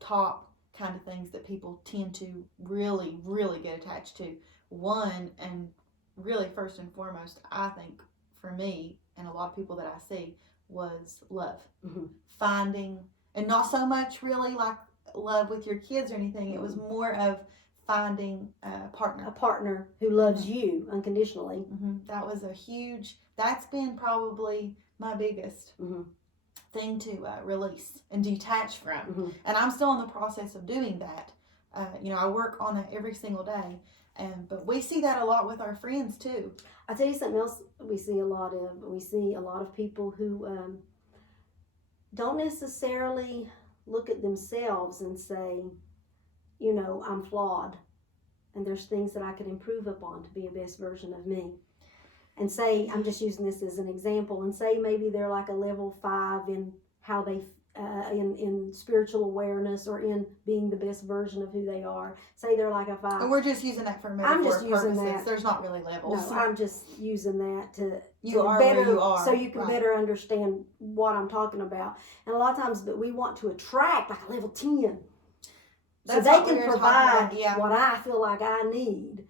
top kind of things that people tend to really, really get attached to. One, and really first and foremost, I think for me and a lot of people that I see, was love. Mm-hmm. Finding, and not so much really like love with your kids or anything, Mm-hmm. it was more of finding a partner. A partner who loves you unconditionally. Mm-hmm. That was that's been probably my biggest thing to release and detach from. Mm-hmm. And I'm still in the process of doing that. I work on it every single day. But we see that a lot with our friends too. I'll tell you something else we see a lot of. We see a lot of people who don't necessarily look at themselves and say, I'm flawed and there's things that I could improve upon to be a best version of me. And say, I'm just using this as an example, and say maybe they're like a level 5 in how they, in spiritual awareness or in being the best version of who they are. Say they're like a 5. And we're just using that for metaphor I'm just using purposes. that. There's not really levels. No, I'm just using that to you are better, where you are, so you can right. better understand what I'm talking about. And a lot of times, but we want to attract like a level 10. That's so they what we can were provide talking about, yeah. what I feel like I need.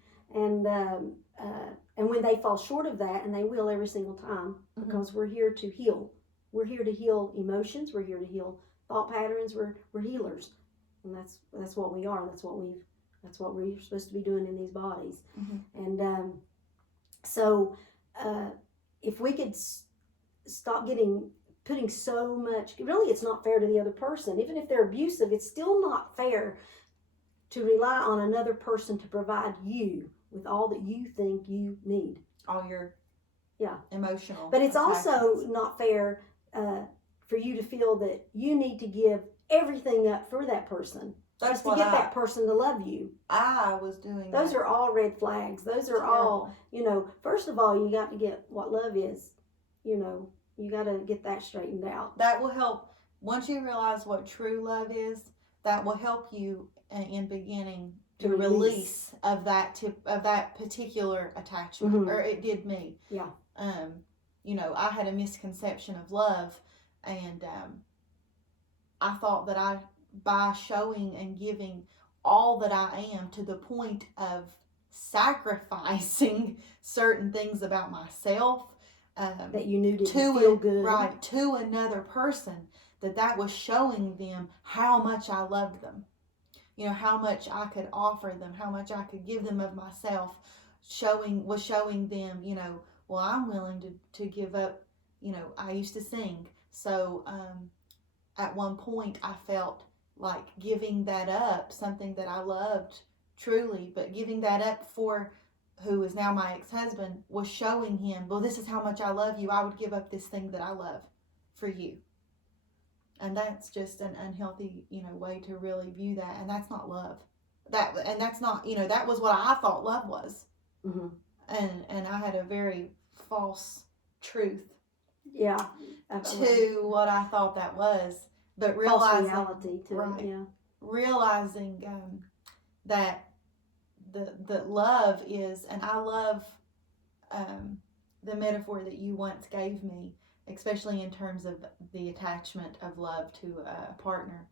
And when they fall short of that, and they will every single time, because we're here to heal. We're here to heal emotions. We're here to heal thought patterns. We're healers, and that's what we are. That's what we're supposed to be doing in these bodies. Mm-hmm. And so if we could stop putting so much, really it's not fair to the other person. Even if they're abusive, it's still not fair to rely on another person to provide you with all that you think you need. All your emotional. But it's attachments. also not fair for you to feel that you need to give everything up for that person. That's just to get that person to love you. I was doing Those that. are all red flags. Those are all, first of all, you got to get what love is. You got to get that straightened out. That will help. Once you realize what true love is, that will help you in beginning to release of that particular attachment, or it did me. Yeah. I had a misconception of love, and I thought that by showing and giving all that I am to the point of sacrificing certain things about myself, that you knew didn't feel good, right, to another person, that was showing them how much I loved them. How much I could offer them, how much I could give them of myself, showing them, well, I'm willing to give up, I used to sing. So at one point I felt like giving that up, something that I loved truly, but giving that up for who is now my ex-husband, was showing him, well, this is how much I love you. I would give up this thing that I love for you. And that's just an unhealthy, way to really view that. And that's not love. That's not, that was what I thought love was. Mm-hmm. And I had a very false truth Yeah. to what I thought that was. But False realizing, reality to right, it. Yeah. realizing that the love is, and I love the metaphor that you once gave me, especially in terms of the attachment of love to a partner,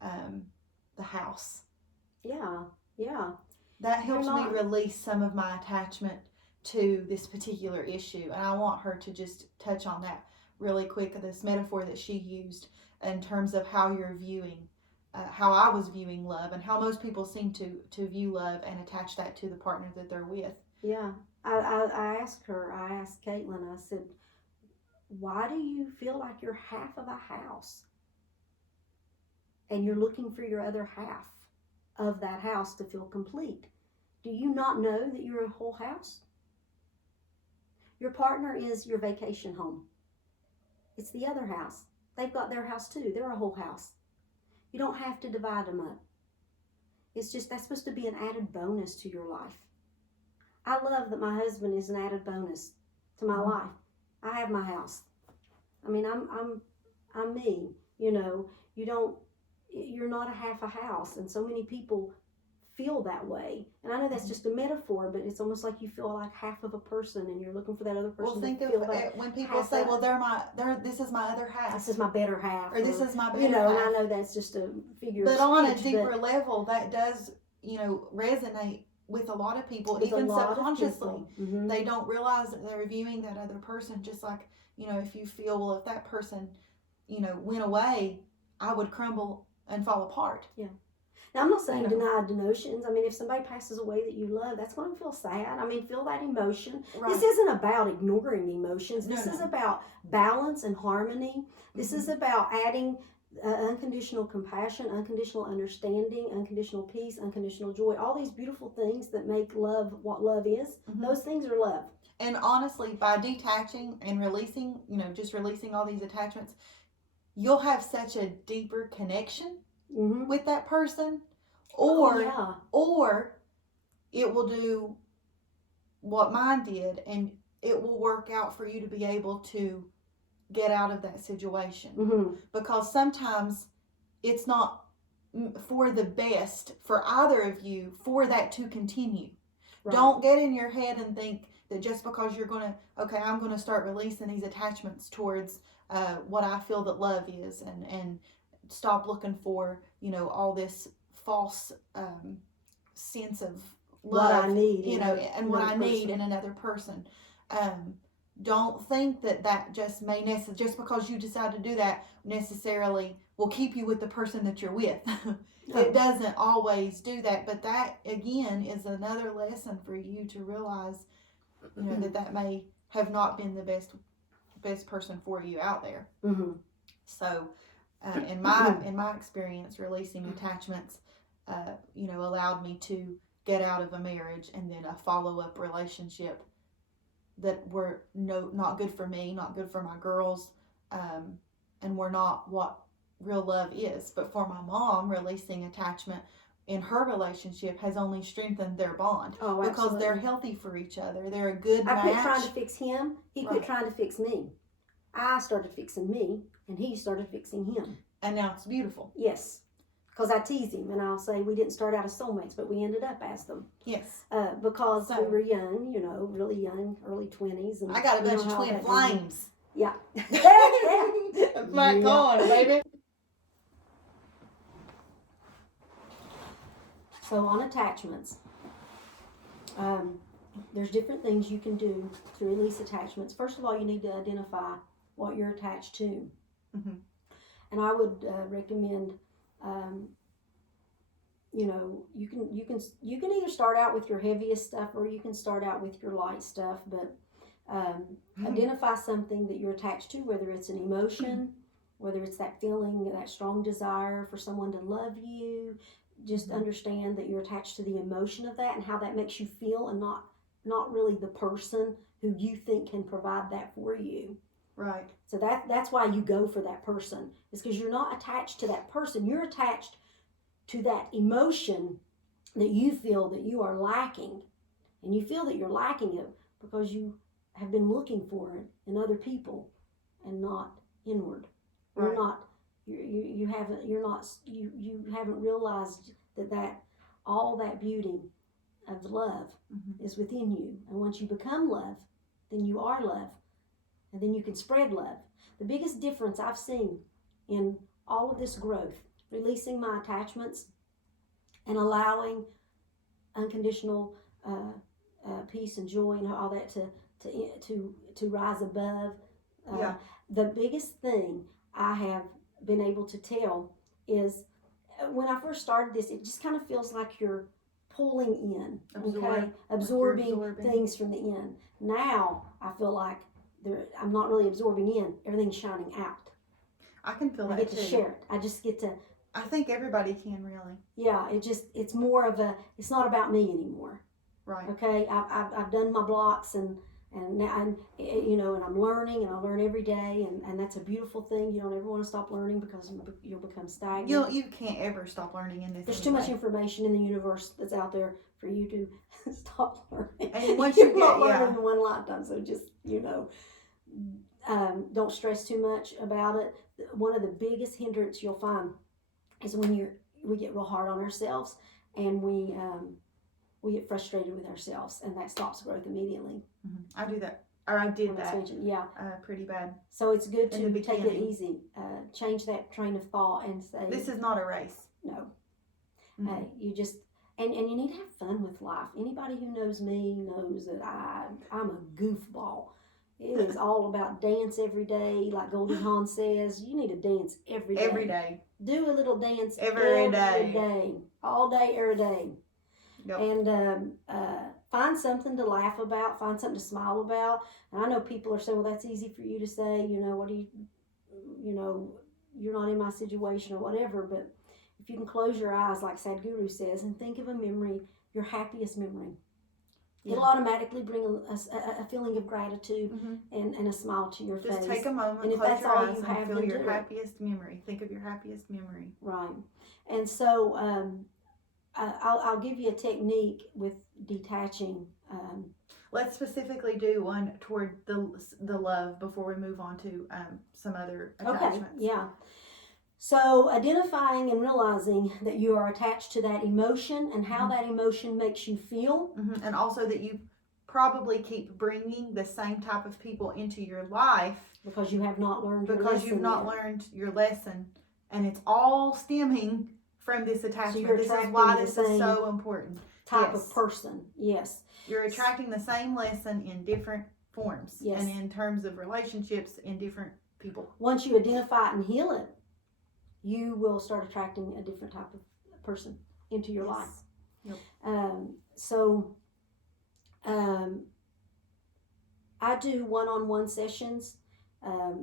the house. Yeah. Yeah. That helps me release some of my attachment to this particular issue. And I want her to just touch on that really quick, this metaphor that she used in terms of how you're viewing, how I was viewing love, and how most people seem to view love and attach that to the partner that they're with. Yeah. I asked Caitlin, I said, why do you feel like you're half of a house and you're looking for your other half of that house to feel complete? Do you not know that you're a whole house? Your partner is your vacation home. It's the other house. They've got their house too. They're a whole house. You don't have to divide them up. It's just, that's supposed to be an added bonus to your life. I love that my husband is an added bonus to my life. I have my house. I mean, I'm me. You're not a half a house, and so many people feel that way. And I know that's just a metaphor, but it's almost like you feel like half of a person, and you're looking for that other person. Well, think to of feel that when people say, "Well, this is my other half. This is my better half," or this is my better half. And I know that's just a figure of speech. But on a deeper level, that does, resonate with a lot of people, even subconsciously. Mm-hmm. They don't realize that they're viewing that other person, just like, if you feel, well, if that person, went away, I would crumble and fall apart. Yeah. Now, I'm not saying deny emotions. I mean, if somebody passes away that you love, that's going to feel sad. I mean, feel that emotion. Right. This isn't about ignoring emotions. This is about balance and harmony. This is about adding unconditional compassion, unconditional understanding, unconditional peace, unconditional joy. All these beautiful things that make love what love is. Mm-hmm. Those things are love. And honestly, by detaching and releasing, just releasing all these attachments, you'll have such a deeper connection with that person, or it will do what mine did, and it will work out for you to be able to get out of that situation. Because sometimes it's not for the best for either of you for that to continue. Right. Don't get in your head and think that just because you're I'm going to start releasing these attachments towards what I feel that love is, and stop looking for, all this false sense of love, what I need, and what I need in another person. Don't think that just just because you decide to do that necessarily will keep you with the person that you're with. It doesn't always do that, but that again is another lesson for you to realize, that may have not been the best person for you out there. Mm-hmm. So, in my experience, releasing attachments, allowed me to get out of a marriage and then a follow-up relationship that were not good for me, not good for my girls, and were not what real love is. But for my mom, releasing attachment in her relationship has only strengthened their bond. Because they're healthy for each other. They're a good match. I quit trying to fix him. He quit trying to fix me. I started fixing me, and he started fixing him. And now it's beautiful. Yes. Because I tease him, and I'll say we didn't start out as soulmates, but we ended up as them. Yes. Because we were young, really young, early 20s. And I got a bunch of twin flames. Yeah. Back on, baby. So on attachments, there's different things you can do to release attachments. First of all, you need to identify what you're attached to. Mm-hmm. And I would recommend, you can either start out with your heaviest stuff, or you can start out with your light stuff. But identify something that you're attached to, whether it's an emotion, whether it's that feeling, that strong desire for someone to love you. Just understand that you're attached to the emotion of that and how that makes you feel, and not really the person who you think can provide that for you. Right. So that's why you go for that person. It's because you're not attached to that person. You're attached to that emotion that you feel that you are lacking. And you feel that you're lacking it because you have been looking for it in other people and not inward. Right. You're not you haven't realized that all that beauty of love is within you. And once you become love, then you are love. And then you can spread love. The biggest difference I've seen in all of this growth, releasing my attachments and allowing unconditional peace and joy and all that to rise above. The biggest thing I have been able to tell is when I first started this, it just kind of feels like you're pulling in, absorbing things from the in. Now I feel like I'm not really absorbing in; everything's shining out. I can feel that I get too. to share it. I just get to. I think everybody can really. Yeah, it's more of a. It's not about me anymore. Right. Okay, I've done my blocks and now and I'm learning and I learn every day and that's a beautiful thing. You don't ever want to stop learning because you'll become stagnant. You can't ever stop learning in this. There's too much information in the universe that's out there for you to stop learning. And once you not learning in one lifetime, so just don't stress too much about it. One of the biggest hindrance you'll find is when we get real hard on ourselves and we get frustrated with ourselves, and that stops growth immediately. I do that, or I did that. Yeah, pretty bad. So it's good to take it easy. Change that train of thought and say, "This is not a race." No, you just and you need to have fun with life. Anybody who knows me knows that I'm a goofball. It is all about dance every day, like Goldie Hawn says. You need to dance every day. Every day. Do a little dance every day. All day, every day. Yep. And find something to laugh about, find something to smile about. And I know people are saying, well, that's easy for you to say, what do you're not in my situation or whatever. But if you can close your eyes, like Sadhguru says, and think of a memory, your happiest memory, it'll automatically bring a feeling of gratitude and a smile to your face. Just take a moment, and close your eyes, and feel your happiest memory. Think of your happiest memory. Right. And so I'll give you a technique with detaching. Let's specifically do one toward the love before we move on to some other attachments. Okay, yeah. So identifying and realizing that you are attached to that emotion and how that emotion makes you feel. And also that you probably keep bringing the same type of people into your life. Because you have not learned your lesson. Because you've not learned your lesson. And it's all stemming from this attachment. So this is why this is so important. Type of person, yes. You're attracting the same lesson in different forms. Yes. And in terms of relationships in different people. Once you identify it and heal it, you will start attracting a different type of person into your life. Yep. I do one-on-one sessions. I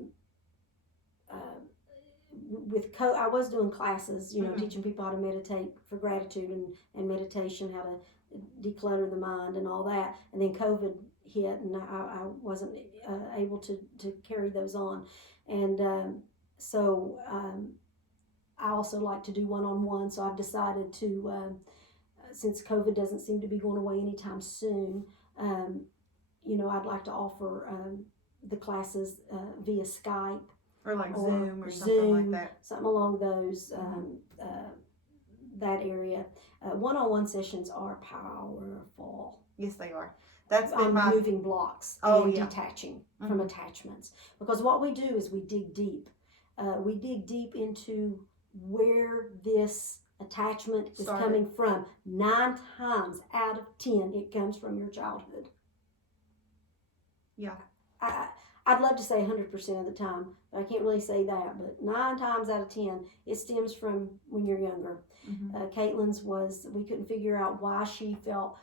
was doing classes, teaching people how to meditate for gratitude and meditation, how to declutter the mind and all that. And then COVID hit, and I wasn't able to carry those on. And I also like to do one-on-one, so I've decided to, since COVID doesn't seem to be going away anytime soon, I'd like to offer the classes via Skype. Or like Zoom or something like that. Something along those, that area. One-on-one sessions are powerful. Yes, they are. That's been moving blocks and detaching from attachments. Because what we do is we dig deep. We dig deep into where this attachment is coming from. 9 times out of 10, it comes from your childhood. Yeah. I'd love to say 100% of the time, but I can't really say that. But 9 times out of 10, it stems from when you're younger. Caitlin's we couldn't figure out why she felt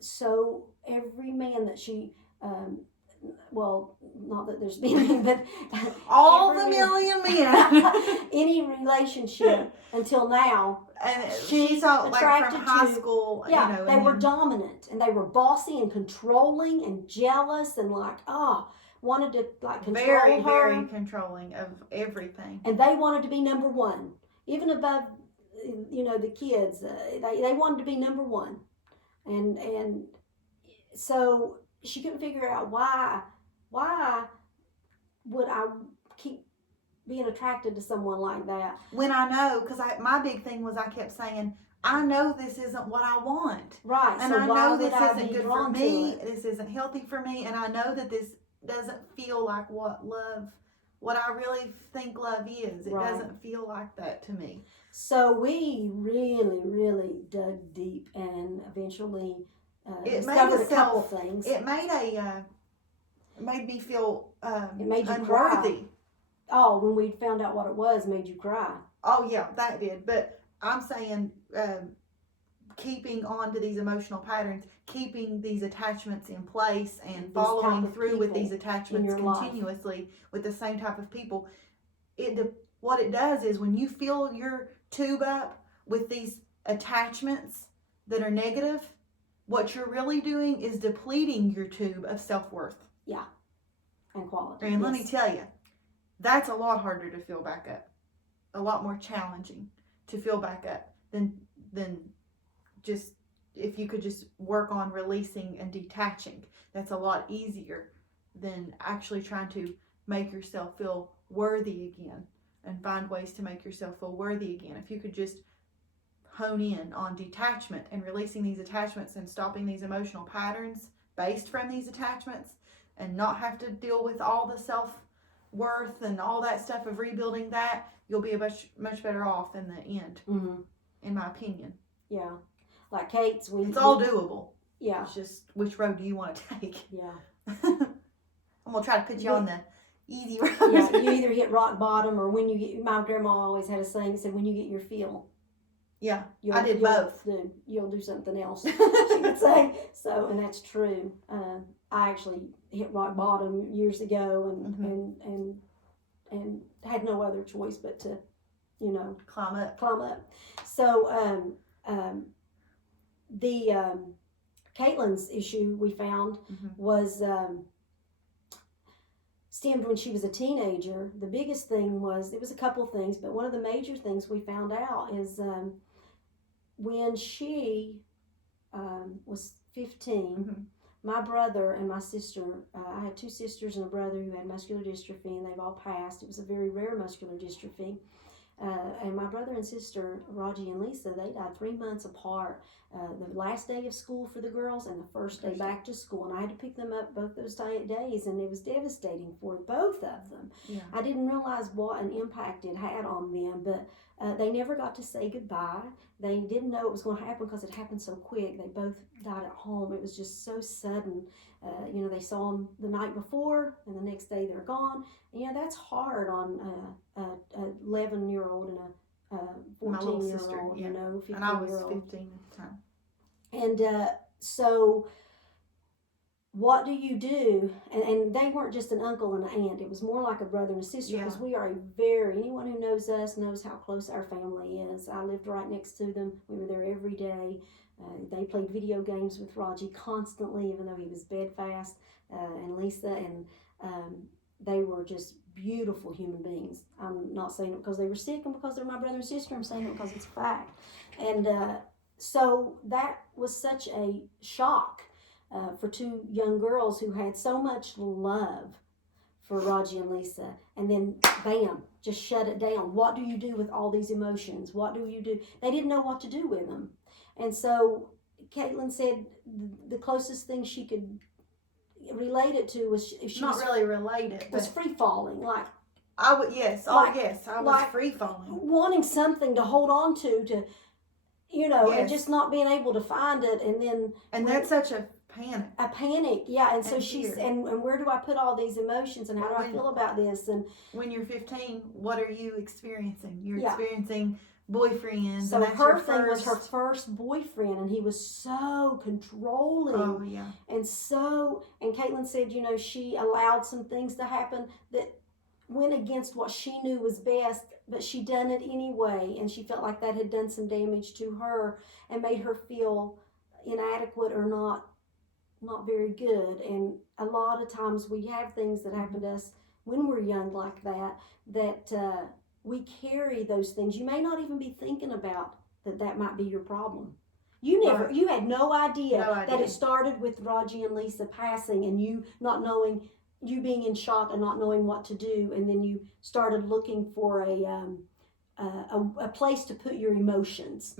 so every man that she, not that there's many, but all the million men. Any relationship until now. And she thought like from high school. Yeah, they were dominant and they were bossy and controlling and jealous and like, wanted to like control very, her. Very controlling of everything. And they wanted to be number one, even above, the kids. They wanted to be number one, and so she couldn't figure out why would I keep being attracted to someone like that when I know, because my big thing was I kept saying, I know this isn't what I want. Right. And so I why know would this I isn't be good for drawn me. to it? This isn't healthy for me. And I know that this doesn't feel like what I really think love is. It Right. doesn't feel like that to me. So we really, really dug deep and eventually discovered a couple things. It made me feel it made you unworthy. Cry. Oh, when we found out what it was, made you cry. Oh yeah, that did. But I'm saying keeping on to these emotional patterns, keeping these attachments in place, and following through with these attachments continuously with the same type of people. What it does is when you fill your tube up with these attachments that are negative, what you're really doing is depleting your tube of self-worth. Yeah. And quality. And let me tell you, that's a lot harder to fill back up. A lot more challenging to fill back up than just if you could just work on releasing and detaching. That's a lot easier than actually trying to make yourself feel worthy again and find ways to make yourself feel worthy again. If you could just hone in on detachment and releasing these attachments and stopping these emotional patterns based from these attachments, and not have to deal with all the self-worth and all that stuff of rebuilding that, you'll be much better off in the end, in my opinion. Yeah. Like Kate's, it's all doable. Yeah. It's just which road do you want to take? Yeah. I'm going to try to put you on the easy road. Yeah, you either hit rock bottom or when you get, my grandma always had a saying that said, when you get your feel. Yeah, I did both. You'll do something else, she would say. So, and that's true. I actually hit rock bottom years ago and had no other choice but to, climb up. So, Caitlin's issue we found was stemmed when she was a teenager. The biggest thing was, it was a couple things, but one of the major things we found out is when she was 15, my brother and my sister, I had two sisters and a brother who had muscular dystrophy, and they've all passed. It was a very rare muscular dystrophy. And my brother and sister, Raji and Lisa, they died 3 months apart. The last day of school for the girls and the first day back to school. And I had to pick them up both those days, and it was devastating for both of them. Yeah. I didn't realize what an impact it had on them, but they never got to say goodbye. They didn't know it was going to happen because it happened so quick. They both died at home. It was just so sudden. They saw them the night before, and the next day they're gone. And, that's hard on an 11-year-old and a 14-year-old, 15-year-old. And I was 15 at the time. And so what do you do? And they weren't just an uncle and an aunt. It was more like a brother and a sister, because we are anyone who knows us knows how close our family is. I lived right next to them. We were there every day. They played video games with Raji constantly, even though he was bedfast, and Lisa, and they were just beautiful human beings. I'm not saying it because they were sick and because they're my brother and sister. I'm saying it because it's a fact. And so that was such a shock for two young girls who had so much love for Raji and Lisa, and then bam, just shut it down. What do you do with all these emotions? What do you do? They didn't know what to do with them. And so Caitlin said the closest thing she could relate it to was, if she not really related, was free falling. Like I would, yes, I was free falling, wanting something to hold on to and just not being able to find it, and that's such a panic. Yeah. And so she's and where do I put all these emotions, and how do I feel about this? And when you're 15, what are you experiencing? You're experiencing boyfriends. So her thing was her first boyfriend, and he was so controlling. Oh yeah. And Caitlin said, she allowed some things to happen that went against what she knew was best, but she done it anyway, and she felt like that had done some damage to her and made her feel inadequate or not not very good. And a lot of times we have things that happen to us when we're young like that, we carry those things. You may not even be thinking about that might be your problem. You had no idea that it started with Raji and Lisa passing and you not knowing, you being in shock and not knowing what to do, and then you started looking for a place to put your emotions,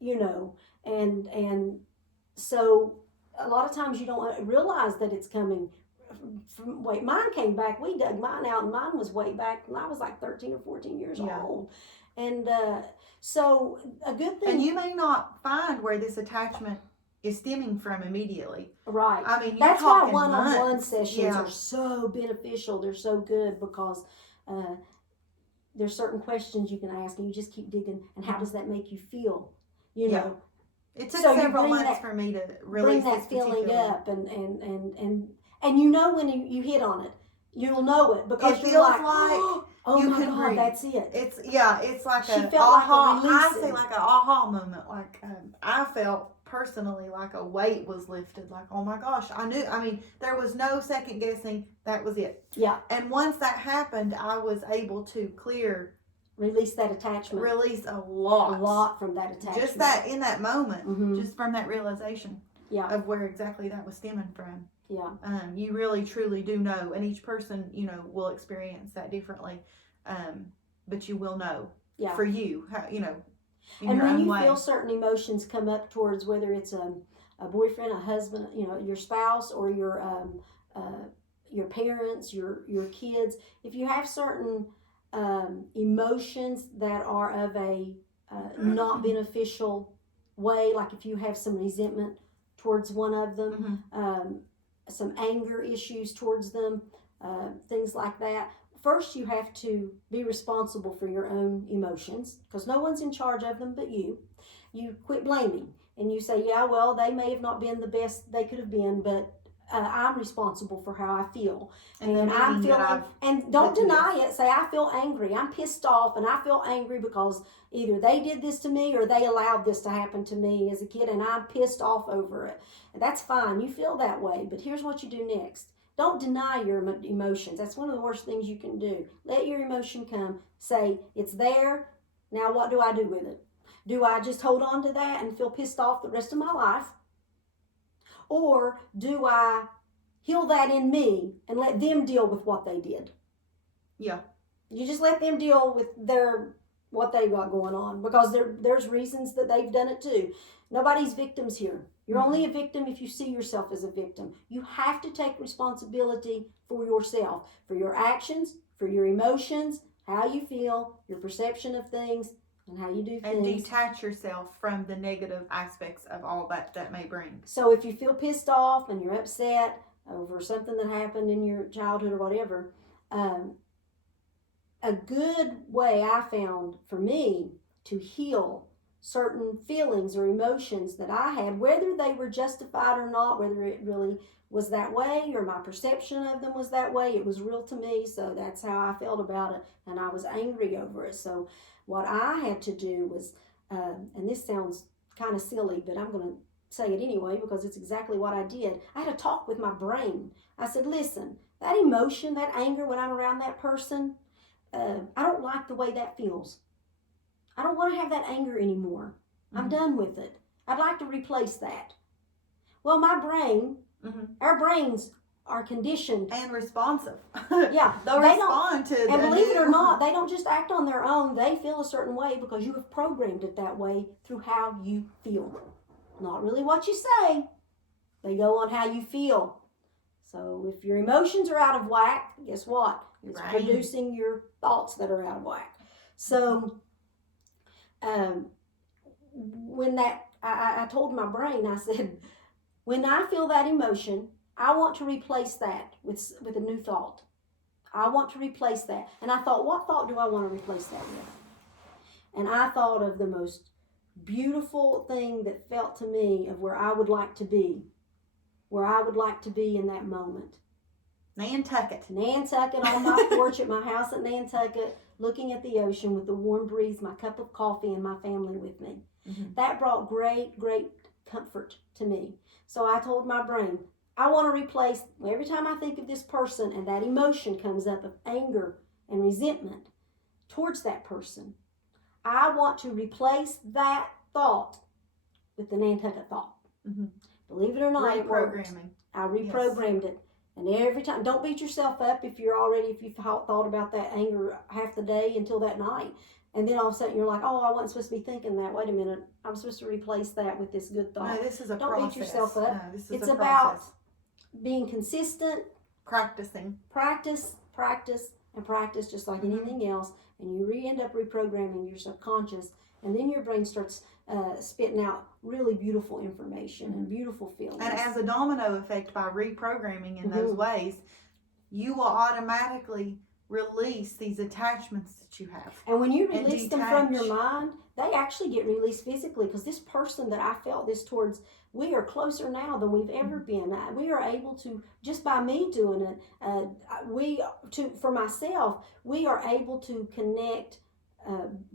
you know, and so a lot of times you don't realize that it's coming from, wait, mine came back, we dug mine out, and mine was way back when I was like 13 or 14 years old. And so a good thing. And you may not find where this attachment is stemming from immediately. Right. I mean, that's why one-on-one sessions are so beneficial. They're so good because there's certain questions you can ask, and you just keep digging. And how does that make you feel? You know. It took several months for me to release bring that feeling up, and you know when you hit on it, you'll know it because you're like oh you my God, breathe. That's it. It's like an aha. I say like an aha moment. Like I felt personally like a weight was lifted. Like, oh my gosh, I knew. I mean, there was no second guessing. That was it. Yeah. And once that happened, I was able to release that attachment. Release a lot from that attachment. Just that in that moment, just from that realization. Yeah. Of where exactly that was stemming from. Yeah. You really truly do know, and each person, you know, will experience that differently. But you will know for you, how, you know, in and your when own you way. feel certain emotions come up towards whether it's a boyfriend, a husband, you know, your spouse, or your parents, your kids, if you have certain emotions that are of a not beneficial way, like if you have some resentment towards one of them, some anger issues towards them, things like that. First, you have to be responsible for your own emotions because no one's in charge of them but you. You quit blaming and you say, yeah, well, they may have not been the best they could have been, but I'm responsible for how I feel. And I'm feeling, and don't deny it. Say, I feel angry. I'm pissed off, and I feel angry because either they did this to me or they allowed this to happen to me as a kid, and I'm pissed off over it. And that's fine. You feel that way, but here's what you do next. Don't deny your emotions. That's one of the worst things you can do. Let your emotion come. Say, it's there. Now what do I do with it? Do I just hold on to that and feel pissed off the rest of my life? Or do I heal that in me and let them deal with what they did? Yeah. You just let them deal with what they got going on, because there's reasons that they've done it too. Nobody's victims here. You're only a victim if you see yourself as a victim. You have to take responsibility for yourself, for your actions, for your emotions, how you feel, your perception of things, and how you do things. And detach yourself from the negative aspects of all that may bring. So if you feel pissed off and you're upset over something that happened in your childhood or whatever, a good way I found for me to heal certain feelings or emotions that I had, whether they were justified or not, whether it really was that way or my perception of them was that way, it was real to me, so that's how I felt about it, and I was angry over it. So what I had to do was, and this sounds kind of silly, but I'm going to say it anyway because it's exactly what I did. I had a talk with my brain. I said, listen, that emotion, that anger when I'm around that person, I don't like the way that feels. I don't want to have that anger anymore. I'm done with it. I'd like to replace that. Well, my brain, our brains are conditioned. And responsive. Yeah. They'll respond to and believe it or not, they don't just act on their own. They feel a certain way because you have programmed it that way through how you feel. Not really what you say. They go on how you feel. So if your emotions are out of whack, guess what? It's producing your thoughts that are out of whack. So when I told my brain, I said, when I feel that emotion, I want to replace that with a new thought. I want to replace that. And I thought, what thought do I want to replace that with? And I thought of the most beautiful thing that felt to me of where I would like to be in that moment. Nantucket on my porch at my house at Nantucket, looking at the ocean with the warm breeze, my cup of coffee, and my family with me. That brought great comfort to me. So I told my brain, I want to replace, every time I think of this person and that emotion comes up of anger and resentment towards that person, I want to replace that thought with the Nantucket thought. Mm-hmm. Believe it or not, it worked. I reprogrammed it. And every time, don't beat yourself up if you've thought about that anger half the day until that night. And then all of a sudden you're like, oh, I wasn't supposed to be thinking that. Wait a minute. I'm supposed to replace that with this good thought. No, this is a don't process. Beat yourself up. No, this is it's a about process. Being consistent. Practicing. Practice, and practice just like anything else. And you end up reprogramming your subconscious. And then your brain starts spitting out really beautiful information and beautiful feelings. And as a domino effect, by reprogramming in those ways, you will automatically release these attachments that you have. And when you release them from your mind, they actually get released physically, because this person that I felt this towards, we are closer now than we've ever been. We are able to, just by me doing it, for myself, we are able to connect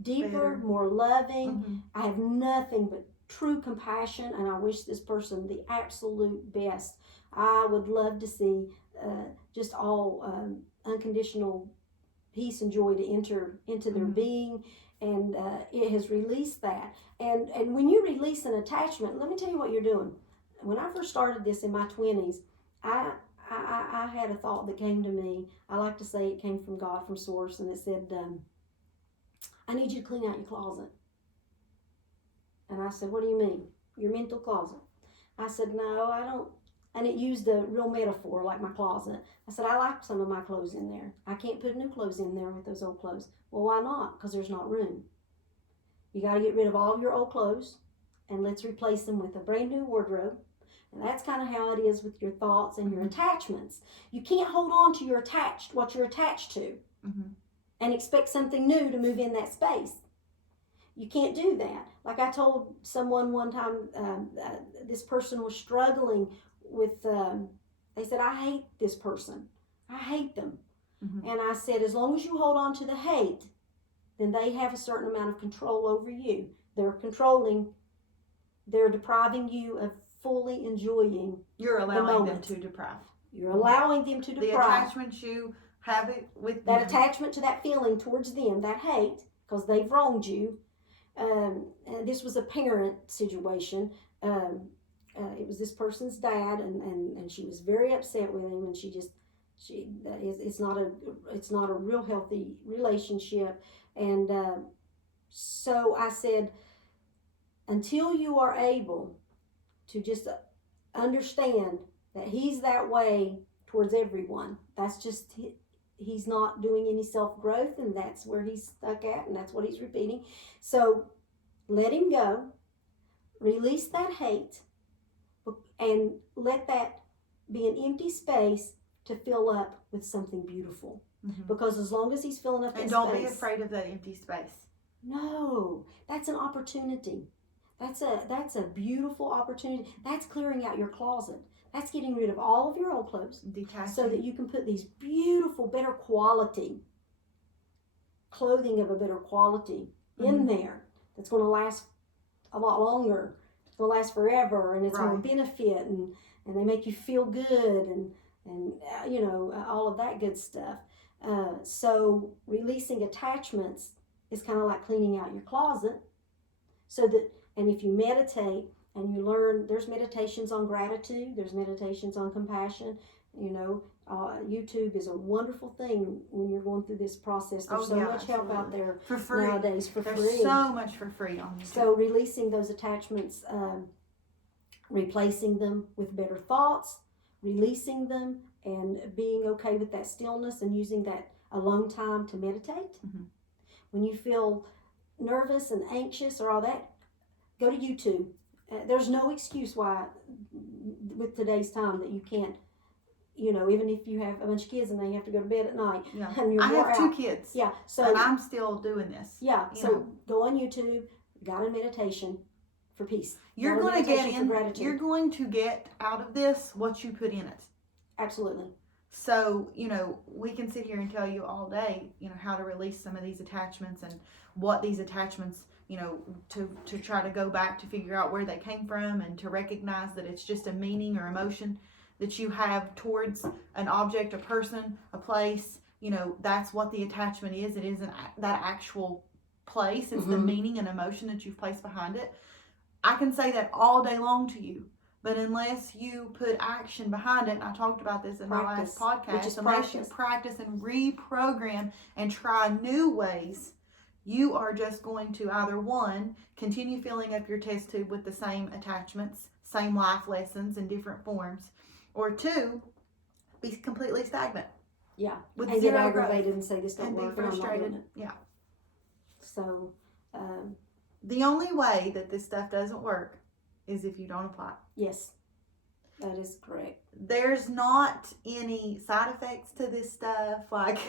deeper, more loving. I have nothing but true compassion, and I wish this person the absolute best. I would love to see just all unconditional peace and joy to enter into their being, and it has released that. And when you release an attachment, let me tell you what you're doing. When I first started this in my 20s, I had a thought that came to me. I like to say it came from God, from Source, and it said, I need you to clean out your closet. And I said, what do you mean? Your mental closet? I said, no, I don't. And it used a real metaphor, like my closet. I said, I like some of my clothes in there. I can't put new clothes in there with those old clothes. Well, why not? Because there's not room. You got to get rid of all your old clothes, and let's replace them with a brand new wardrobe. And that's kind of how it is with your thoughts and your attachments. You can't hold on to what you're attached to and expect something new to move in that space. You can't do that. Like I told someone one time, this person was struggling with, they said, I hate this person. I hate them. And I said, as long as you hold on to the hate, then they have a certain amount of control over you. They're depriving you of fully enjoying You're allowing them to deprive. You're allowing them to deprive. The attachments you have it with that attachment to that feeling towards them, that hate, because they've wronged you. And this was a parent situation. It was this person's dad, and she was very upset with him, and it's not a real healthy relationship. And so I said, until you are able to just understand that he's that way towards everyone, that's just, he's not doing any self-growth, and that's where he's stuck at, and that's what he's repeating. So let him go, release that hate, and let that be an empty space to fill up with something beautiful. Because as long as he's filling up that space. And don't be afraid of that empty space. No, that's an opportunity. That's a beautiful opportunity. That's clearing out your closet. That's getting rid of all of your old clothes. Detaching. So that you can put these beautiful, better quality clothing of a better quality in there that's going to last a lot longer. It's going to last forever, and it's going to benefit, and they make you feel good, and all of that good stuff. So releasing attachments is kind of like cleaning out your closet. So that, and if you meditate and you learn, there's meditations on gratitude, there's meditations on compassion. YouTube is a wonderful thing when you're going through this process. There's so much help out there for free nowadays for There's free. There's so much for free on YouTube. So releasing those attachments, replacing them with better thoughts, releasing them, and being okay with that stillness, and using that alone time to meditate. When you feel nervous and anxious or all that, go to YouTube. There's no excuse why, with today's time, that you can't, even if you have a bunch of kids and they have to go to bed at night. And you're I have two out. kids. So, and I'm still doing this. So go on YouTube, guided meditation for peace. You're going to get out of this what you put in it. Absolutely. So, we can sit here and tell you all day, how to release some of these attachments and what these attachments, to try to go back to figure out where they came from and to recognize that it's just a meaning or emotion that you have towards an object, a person, a place. That's what the attachment is. It isn't that actual place. It's the meaning and emotion that you've placed behind it. I can say that all day long to you, but unless you put action behind it, and I talked about this in my last podcast, unless you practice and reprogram and try new ways, you are just going to either one, continue filling up your test tube with the same attachments, same life lessons in different forms, or two, be completely stagnant. Yeah. With and zero get aggravated growth. and say this don't And work. be frustrated. And I'm not doing it. Yeah. So, the only way that this stuff doesn't work is if you don't apply. Yes, that is correct. There's not any side effects to this stuff, like,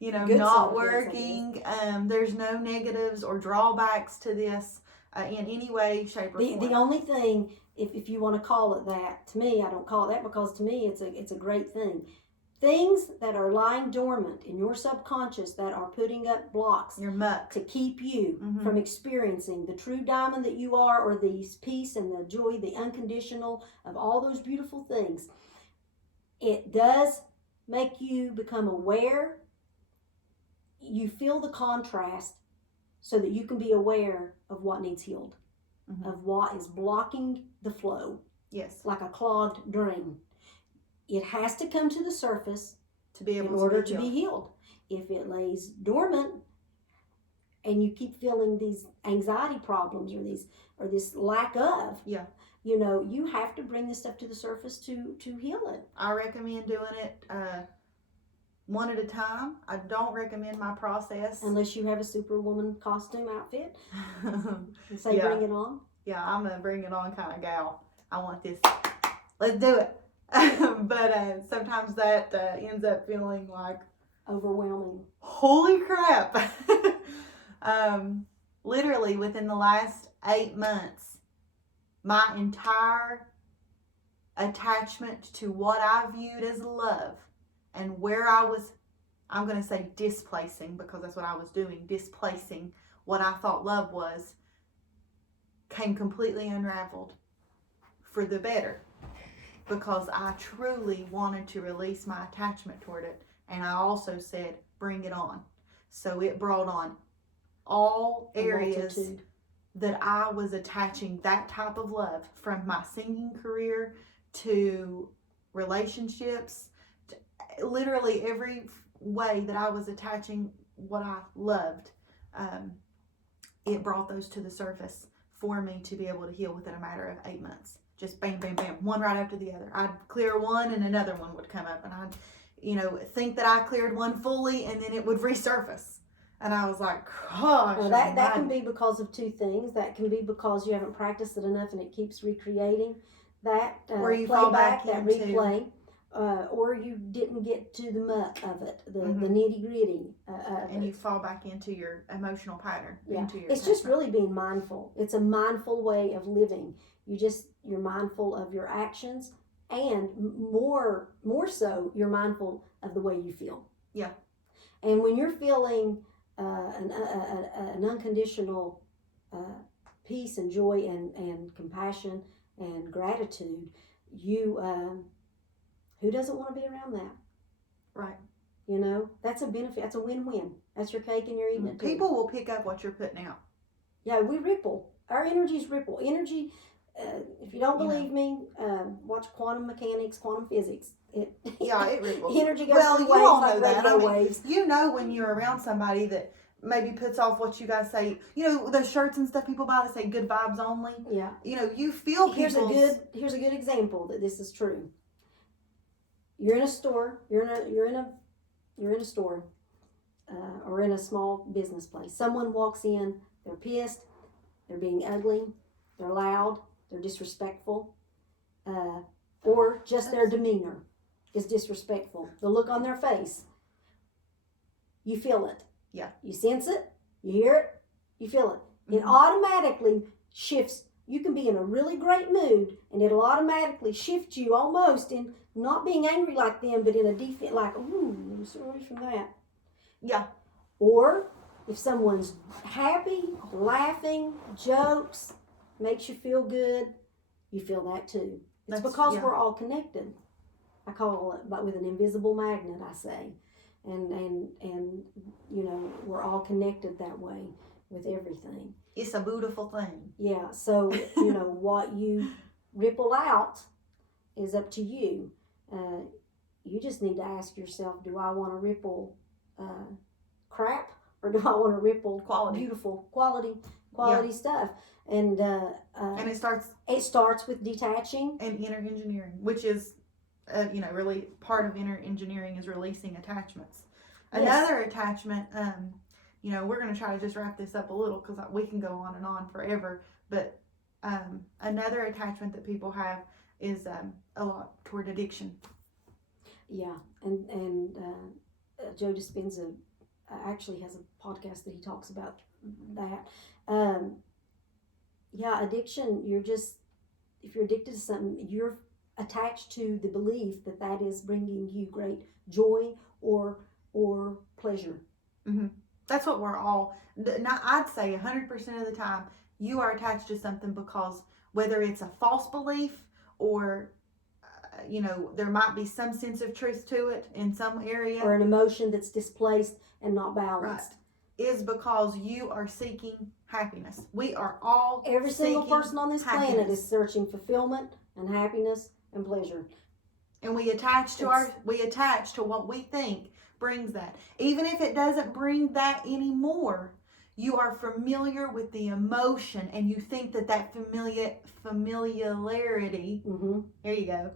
Good not side effects, working. There's no negatives or drawbacks to this in any way, shape, or form. The only thing, if you want to call it that, to me, I don't call it that because to me it's a great thing. Things that are lying dormant in your subconscious that are putting up blocks, your muck, to keep you from experiencing the true diamond that you are, or the peace and the joy, the unconditional of all those beautiful things. It does make you become aware. You feel the contrast so that you can be aware of what needs healed, of what is blocking the flow. Yes. Like a clogged drain. It has to come to the surface to be able in order to be healed. If it lays dormant and you keep feeling these anxiety problems or this lack of, you have to bring this stuff to the surface to heal it. I recommend doing it one at a time. I don't recommend my process unless you have a Superwoman costume outfit and say bring it on. Yeah, I'm a bring it on kind of gal. I want this. Let's do it. But sometimes that ends up feeling like overwhelming. Holy crap. Literally within the last 8 months, my entire attachment to what I viewed as love and where I was, I'm going to say displacing, because that's what I was doing, displacing what I thought love was, came completely unraveled for the better. Because I truly wanted to release my attachment toward it. And I also said, bring it on. So it brought on all areas that I was attaching that type of love, from my singing career to relationships, to literally every way that I was attaching what I loved. It brought those to the surface for me to be able to heal within a matter of 8 months. Just bam, bam, bam, one right after the other. I'd clear one and another one would come up, and I'd, think that I cleared one fully, and then it would resurface. And I was like, gosh. Well, that can be because of two things. That can be because you haven't practiced it enough and it keeps recreating that or you fall back that into replay. Or you didn't get to the muck of it, the nitty gritty and you fall back into your emotional pattern. Yeah. Into your it's just really being mindful. It's a mindful way of living. You're mindful of your actions, and more so, you're mindful of the way you feel. Yeah. And when you're feeling an unconditional peace and joy and compassion and gratitude, who doesn't want to be around that? Right. That's a benefit. That's a win-win. That's your cake and you're eating it too. People will pick up what you're putting out. Yeah, we ripple. Our energies ripple. Energy, if you don't believe me, watch quantum mechanics, quantum physics. It ripples. Energy goes through waves like radio waves. When you're around somebody that maybe puts off what you guys say, the shirts and stuff people buy that say good vibes only. Yeah. You feel Here's a good example that this is true. You're in a store. You're in a store, or in a small business place. Someone walks in. They're pissed. They're being ugly. They're loud. They're disrespectful, or just their demeanor is disrespectful. The look on their face. You feel it. Yeah. You sense it. You hear it. You feel it. It automatically shifts. You can be in a really great mood, and it'll automatically shift you almost in not being angry like them, but in a defense, like, ooh, I'm sorry for that. Yeah. Or If someone's happy, laughing, jokes, makes you feel good, you feel that too. It's because we're all connected. I call it, but with an invisible magnet, I say. And you know, we're all connected that way with everything. It's a beautiful thing. Yeah, so, you know, what you ripple out is up to you. You just need to ask yourself, do I want to ripple crap, or do I want to ripple beautiful quality stuff? And it starts with detaching and inner engineering, which is you know, really part of inner engineering is releasing attachments. Yes. Another attachment, you know, we're going to try to just wrap this up a little because we can go on and on forever, but another attachment that people have is a lot toward addiction. Yeah, and Joe Dispenza actually has a podcast that he talks about that. Yeah, addiction, if you're addicted to something, you're attached to the belief that that is bringing you great joy or pleasure. Mm-hmm. That's what we're all, I'd say 100% of the time, you are attached to something because whether it's a false belief or you know, there might be some sense of truth to it in some area, or an emotion that's displaced and not balanced, right, is because you are seeking happiness. We are all every single person on this happiness. Planet is searching fulfillment and happiness and pleasure, and we attach to what we think brings that. Even if it doesn't bring that anymore, you are familiar with the emotion and you think that familiarity, mm-hmm. There you go,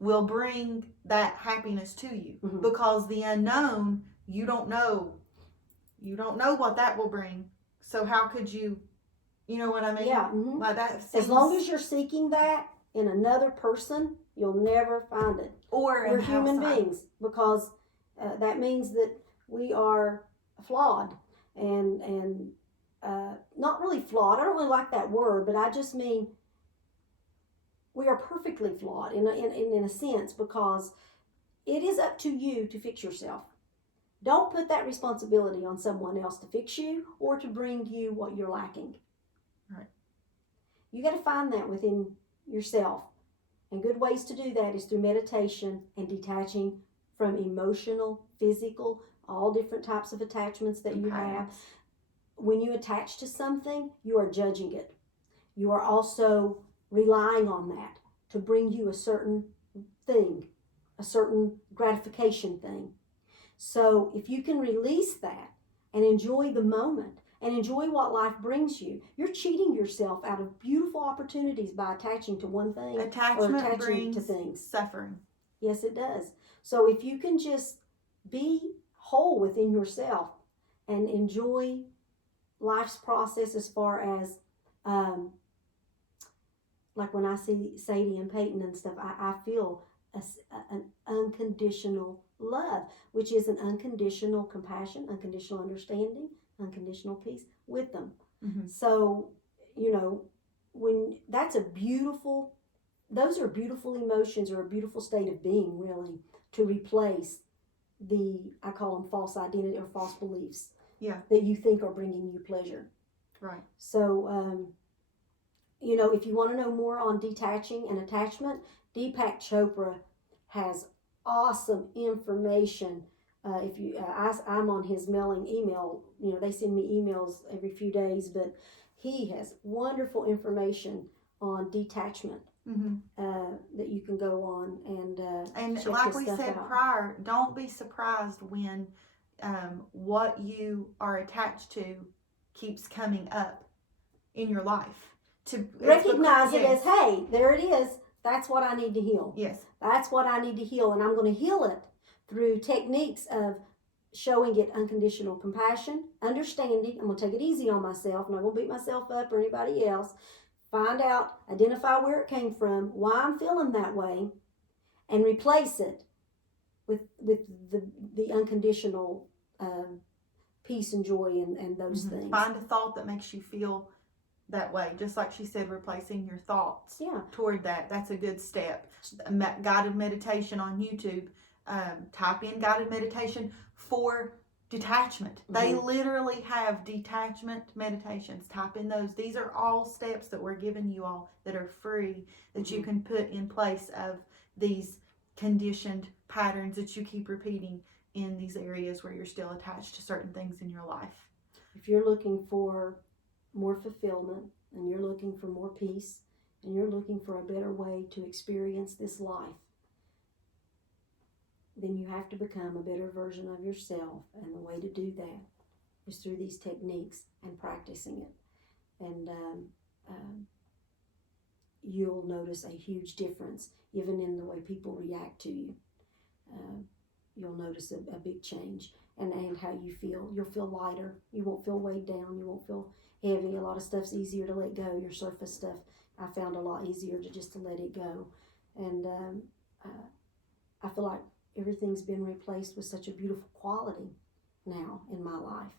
will bring that happiness to you. Mm-hmm. Because the unknown, you don't know what that will bring. So how could you know what I mean? Yeah. Mm-hmm. Like that as long as you're seeking that in another person, you'll never find it. Or we're human beings, because that means that we are flawed and not really flawed. I don't really like that word, but I just mean we are perfectly flawed in a sense, because it is up to you to fix yourself. Don't put that responsibility on someone else to fix you or to bring you what you're lacking. Right. You got to find that within yourself. And good ways to do that is through meditation and detaching from emotional, physical, all different types of attachments that you have. When you attach to something, you are judging it. You are also relying on that to bring you a certain thing, a certain gratification thing. So if you can release that and enjoy the moment and enjoy what life brings you, you're cheating yourself out of beautiful opportunities by attaching to one thing. Attachment or attaching brings to things. Suffering. Yes, it does. So if you can just be whole within yourself and enjoy life's process, as far as like when I see Sadie and Peyton and stuff, I feel an unconditional love, which is an unconditional compassion, unconditional understanding, unconditional peace with them. Mm-hmm. So, you know, when those are beautiful emotions, or a beautiful state of being, really, to replace I call them false identity or false beliefs. Yeah. That you think are bringing you pleasure. Right. So, you know, if you want to know more on detaching and attachment, Deepak Chopra has awesome information. I'm on his mailing email. You know, they send me emails every few days, but he has wonderful information on detachment. Mm-hmm. That you can go on and check like his we stuff said out. prior, don't be surprised when what you are attached to keeps coming up in your life. To recognize it as, hey, there it is. That's what I need to heal. Yes. That's what I need to heal, and I'm going to heal it through techniques of showing it unconditional compassion, understanding. I'm going to take it easy on myself. I'm not going to beat myself up or anybody else. Find out, identify where it came from, why I'm feeling that way, and replace it with the unconditional peace and joy and those mm-hmm. things. Find a thought that makes you feel that way. Just like she said, replacing your thoughts toward that. That's a good step. Guided meditation on YouTube. Type in guided meditation for detachment. They literally have detachment meditations. Type in those. These are all steps that we're giving you all that are free, that you can put in place of these conditioned patterns that you keep repeating in these areas where you're still attached to certain things in your life. If you're looking for more fulfillment, and you're looking for more peace, and you're looking for a better way to experience this life, then you have to become a better version of yourself. And the way to do that is through these techniques and practicing it. And you'll notice a huge difference, even in the way people react to you. You'll notice a big change, and how you feel. You'll feel lighter. You won't feel weighed down. You won't feel heavy. A lot of stuff's easier to let go. Your surface stuff, I found a lot easier to let it go. And I feel like everything's been replaced with such a beautiful quality now in my life.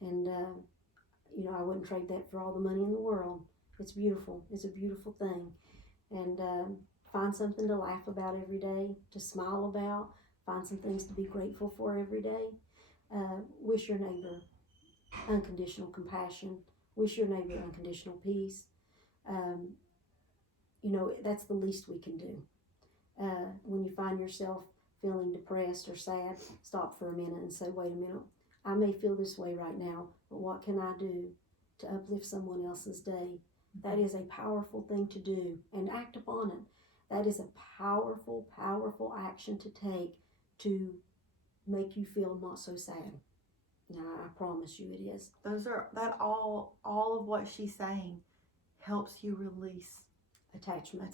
And, I wouldn't trade that for all the money in the world. It's beautiful. It's a beautiful thing. And find something to laugh about every day, to smile about. Find some things to be grateful for every day. Wish your neighbor unconditional compassion. Wish your neighbor unconditional peace. That's the least we can do. When you find yourself feeling depressed or sad, stop for a minute and say, wait a minute, I may feel this way right now, but what can I do to uplift someone else's day? That is a powerful thing to do, and act upon it. That is a powerful, powerful action to take to make you feel not so sad. Now, I promise you it is. All of what she's saying helps you release attachment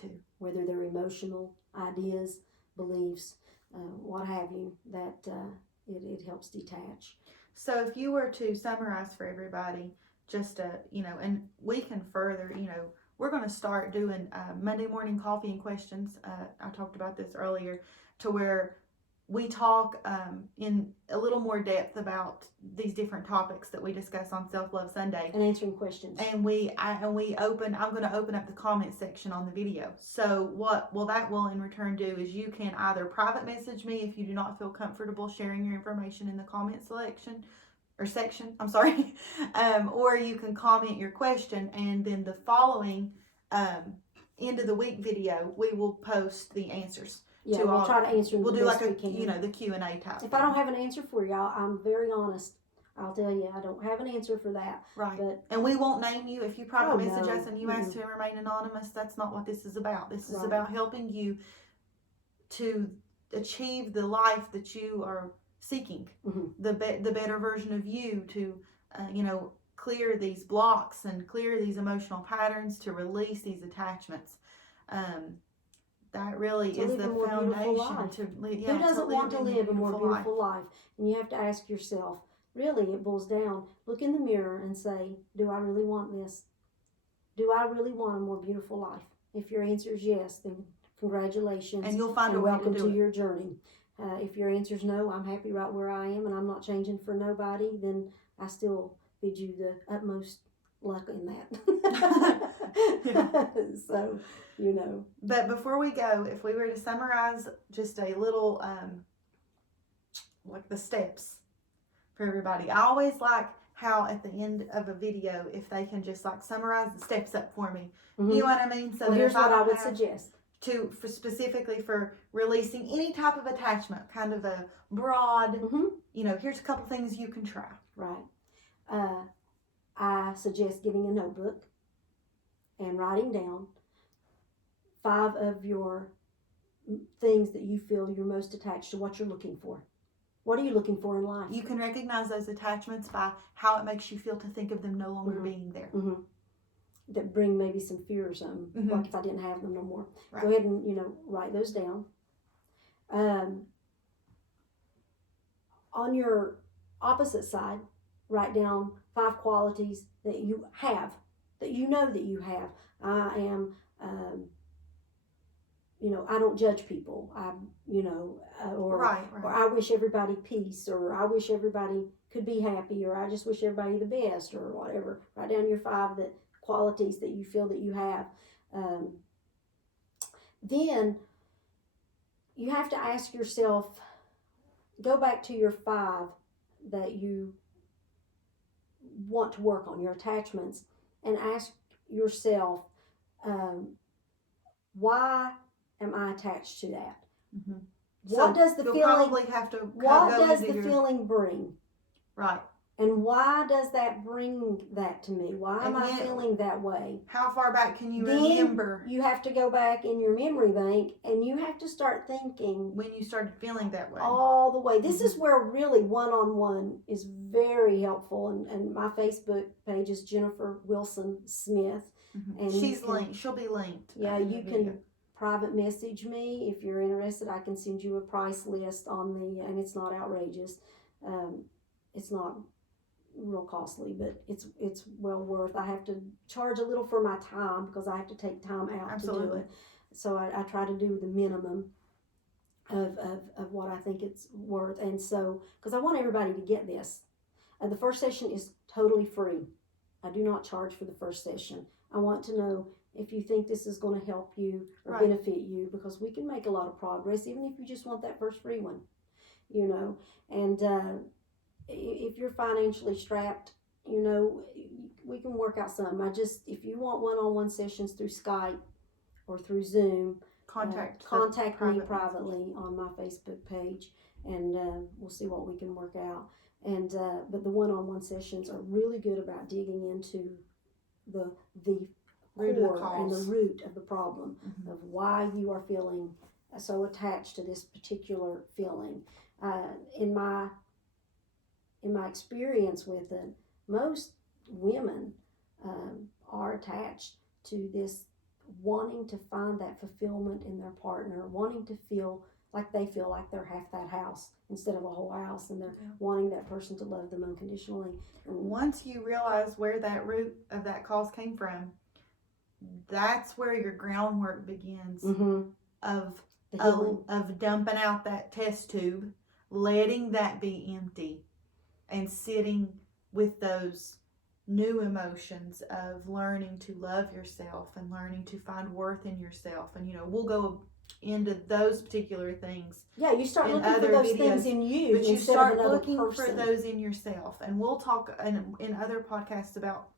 too. Whether they're emotional, ideas, beliefs, what have you, that it helps detach. So if you were to summarize for everybody, just and we can further, we're going to start doing Monday morning coffee and questions. I talked about this earlier, to where we talk in a little more depth about these different topics that we discuss on Self-Love Sunday. And answering questions. And I'm going to open up the comment section on the video. So that will in return do is you can either private message me if you do not feel comfortable sharing your information in the comment section, or you can comment your question, and then the following end of the week video, we will post the answers. Yeah, we'll try to answer. We'll do like the Q&A type. If I don't have an answer for y'all, I'm very honest. I'll tell you, I don't have an answer for that. Right. But, and we won't name you. If you private message us and you ask to remain anonymous, that's not what this is about. This is about helping you to achieve the life that you are seeking, the better version of you, to clear these blocks and clear these emotional patterns, to release these attachments. That really is the foundation. Who doesn't want to live a more beautiful life? And you have to ask yourself, really, it boils down, look in the mirror and say, do I really want this? Do I really want a more beautiful life? If your answer is yes, then congratulations. And you'll find a way to do it. Welcome to your journey. If your answer is no, I'm happy right where I am and I'm not changing for nobody, then I still bid you the utmost luck in that. So, But before we go, if we were to summarize just a little, like the steps for everybody, I always like how at the end of a video, if they can just like summarize the steps up for me. You know what I mean? So here's what I would suggest. Specifically for releasing any type of attachment, kind of a broad, here's a couple things you can try. Right. I suggest getting a notebook and writing down 5 of your things that you feel you're most attached to, what you're looking for. What are you looking for in life? You can recognize those attachments by how it makes you feel to think of them no longer being there. That bring maybe some fear or something, like if I didn't have them no more. Right. Go ahead and, write those down. On your opposite side, write down 5 qualities that you have, that you know that you have. I am, I don't judge people. Or I wish everybody peace, or I wish everybody could be happy, or I just wish everybody the best, or whatever. Write down your 5 qualities that you feel that you have. Then you have to ask yourself, go back to your 5 that you want to work on, your attachments, and ask yourself, why am I attached to that? Mm-hmm. What so does the you'll feeling? probably have to What go does into the your, feeling bring? right. And why does that bring that to me? Why am And I yet, feeling that way? how far back can you Then remember you have to go back in your memory bank and you have to start thinking when you started feeling that way? all the way. This is where really one-on-one is very helpful. And my Facebook page is Jennifer Wilson Smith. Mm-hmm. And she's linked. She'll be linked. Yeah, you can private message me if you're interested. I can send you a price list on and it's not outrageous. It's not real costly, but it's well worth. I have to charge a little for my time because I have to take time out Absolutely. to do it. So I try to do the minimum of what I think it's worth. And so, because I want everybody to get this. The first session is totally free. I do not charge for the first session. I want to know if you think this is going to help you or benefit you, because we can make a lot of progress even if you just want that first free one, you know. And if you're financially strapped, you know, we can work out some. If you want one-on-one sessions through Skype or through Zoom, contact me privately on my Facebook page, and we'll see what we can work out. And but the one-on-one sessions are really good about digging into the core and the root of the problem, of why you are feeling so attached to this particular feeling. In my experience with it, most women are attached to this, wanting to find that fulfillment in their partner, wanting to feel like they're half that house instead of a whole house, and they're wanting that person to love them unconditionally. And once you realize where that root of that cause came from, that's where your groundwork begins of dumping out that test tube, letting that be empty, and sitting with those new emotions of learning to love yourself and learning to find worth in yourself. And we'll go into those particular things. Yeah, you start looking for those things in you, but you start looking person. for those in yourself. And we'll talk in other podcasts about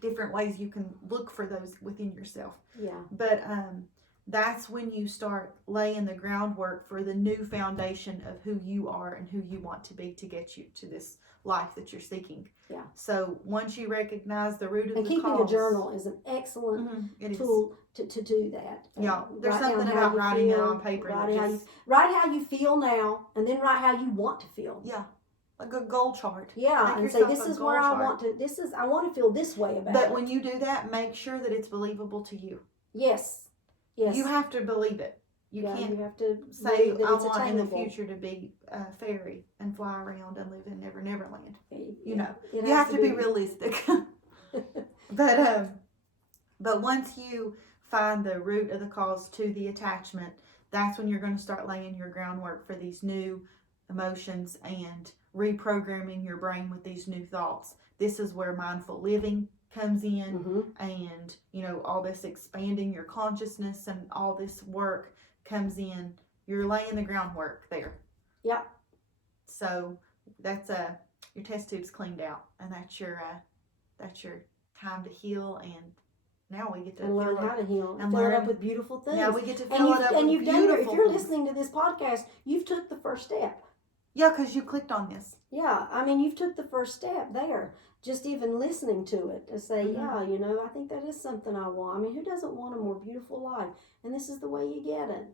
different ways you can look for those within yourself. Yeah. But that's when you start laying the groundwork for the new foundation of who you are and who you want to be to get you to this life that you're seeking. Yeah. So once you recognize the root of and the keeping cause, a journal is an excellent tool to do that. Yeah, there's something about writing it on paper. Write how you feel now, and then write how you want to feel. Yeah, like a goal chart. Yeah, and say this is where I want to. I want to feel this way about it. But when you do that, make sure that it's believable to you. Yes. You have to believe it. You can't have to say, I want in the future to be a fairy and fly around and live in Neverland. You have to be realistic. But once you find the root of the cause to the attachment, that's when you're going to start laying your groundwork for these new emotions and reprogramming your brain with these new thoughts. This is where mindful living comes in, and all this expanding your consciousness and all this work comes in. You're laying the groundwork there. Yeah. So that's your test tube's cleaned out, and that's your time to heal. And now we get to learn how to heal and fill it up with beautiful things. Now we get to fill it up with beautiful things. If you're listening to this podcast, you've took the first step. Yeah, because you clicked on this. Yeah, I mean, you've took the first step there. Just even listening to it to say, I think that is something I want. I mean, who doesn't want a more beautiful life? And this is the way you get it.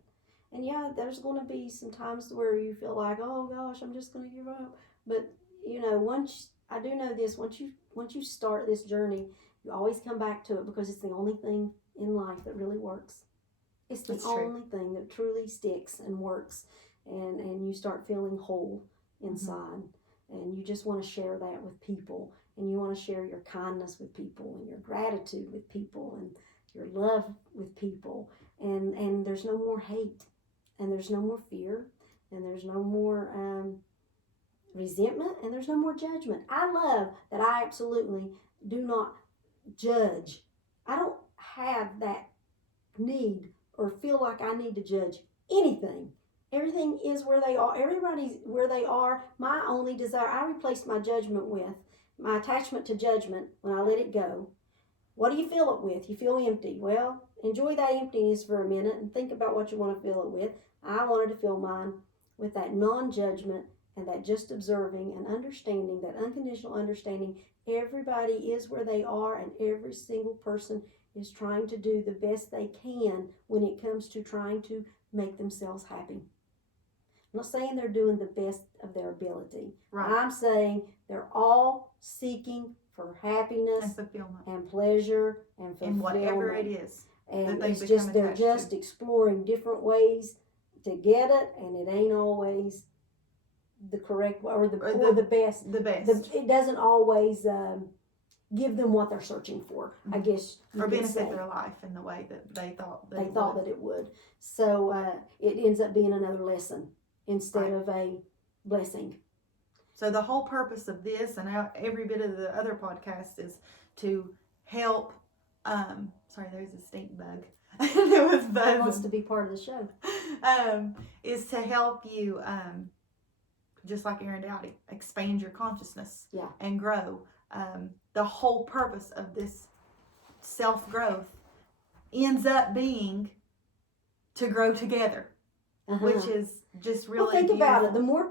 And yeah, there's going to be some times where you feel like, oh gosh, I'm just going to give up. But once I do know this, once you start this journey, you always come back to it, because it's the only thing in life that really works. It's the only thing that truly sticks and works, and you start feeling whole inside, and you just want to share that with people, and you want to share your kindness with people, and your gratitude with people, and your love with people, and there's no more hate, and there's no more fear, and there's no more resentment, and there's no more judgment. I love that I absolutely do not judge. I don't have that need or feel like I need to judge anything. everything is where they are. Everybody's where they are. My only desire, I replaced my judgment with my attachment to judgment when I let it go. What do you fill it with? You feel empty. Well, enjoy that emptiness for a minute and think about what you want to fill it with. I wanted to fill mine with that non-judgment and that just observing and understanding, that unconditional understanding. Everybody is where they are, and every single person is trying to do the best they can when it comes to trying to make themselves happy. I'm not saying they're doing the best of their ability. Right. I'm saying they're all seeking for happiness And fulfillment. and pleasure and fulfillment. In whatever it is. And that it's become just they're attached just to. exploring different ways to get it, and it ain't always the correct or the best. The best. It doesn't always give them what they're searching for. I guess or benefit their life in the way that they thought that it would. So it ends up being another lesson instead of a blessing. So the whole purpose of this and every bit of the other podcast is to help. Sorry, there's a stink bug. It was buzzing. Wants to be part of the show. Is to help you, just like Aaron Dowdy, expand your consciousness and grow. The whole purpose of this self-growth ends up being to grow together, which is just really think beautiful. about it. The more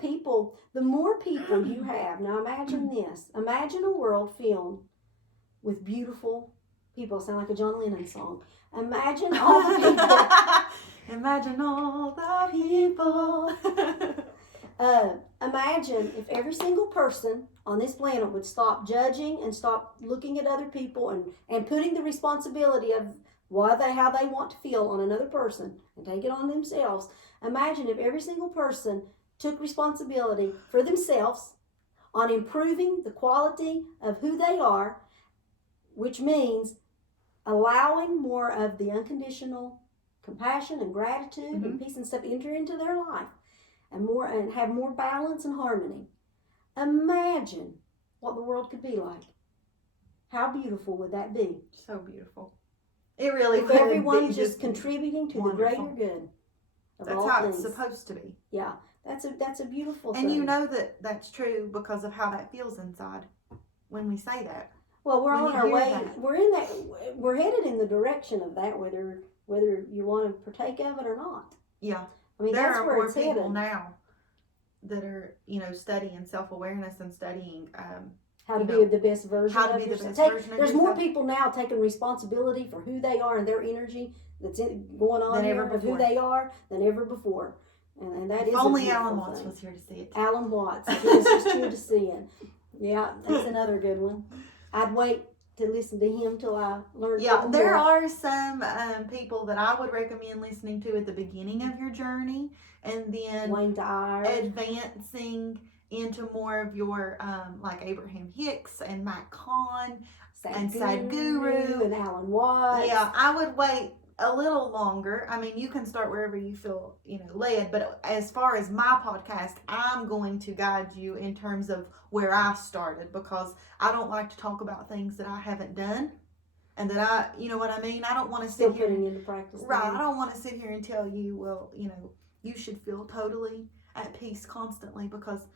people you have. Now imagine this. Imagine a world filled with beautiful people. Sound like a John Lennon song. Imagine all the people. Imagine all the people. Imagine if every single person on this planet would stop judging and stop looking at other people and putting the responsibility of how they want to feel on another person and take it on themselves. Imagine if every single person took responsibility for themselves on improving the quality of who they are, which means allowing more of the unconditional compassion and gratitude and peace and stuff enter into their life and have more balance and harmony. Imagine what the world could be like. How beautiful would that be? So beautiful. It really if would everyone be just contributing to wonderful. The greater good of That's all how things. It's supposed to be. Yeah, that's a beautiful thing. And you know that's true because of how that feels inside when we say that. Well, we're on our way. That. We're headed in the direction of that, whether you want to partake of it or not. Yeah. I mean, there that's are where more it's people headed. now that are, studying self-awareness and studying how to be the best version how to of be the yourself. best version of There's yourself. more people now taking responsibility for who they are and their energy that's going on here of who they are than ever before. And that is only Alan Watts was here to see it. Alan Watts, he was just here to see it. Yeah, that's another good one. I'd wait to listen to him till I learned. Yeah, there are some people that I would recommend listening to at the beginning of your journey, and then Wayne Dyer, advancing into more of your like Abraham Hicks and Matt Kahn and Sadhguru and Alan Watts. Yeah, I would wait a little longer. I mean, you can start wherever you feel led, but as far as my podcast, I'm going to guide you in terms of where I started, because I don't like to talk about things that I haven't done and that I what I mean. I don't want to sit here putting into practice. Right. I don't want to sit here and tell you, well, you should feel totally at peace constantly, because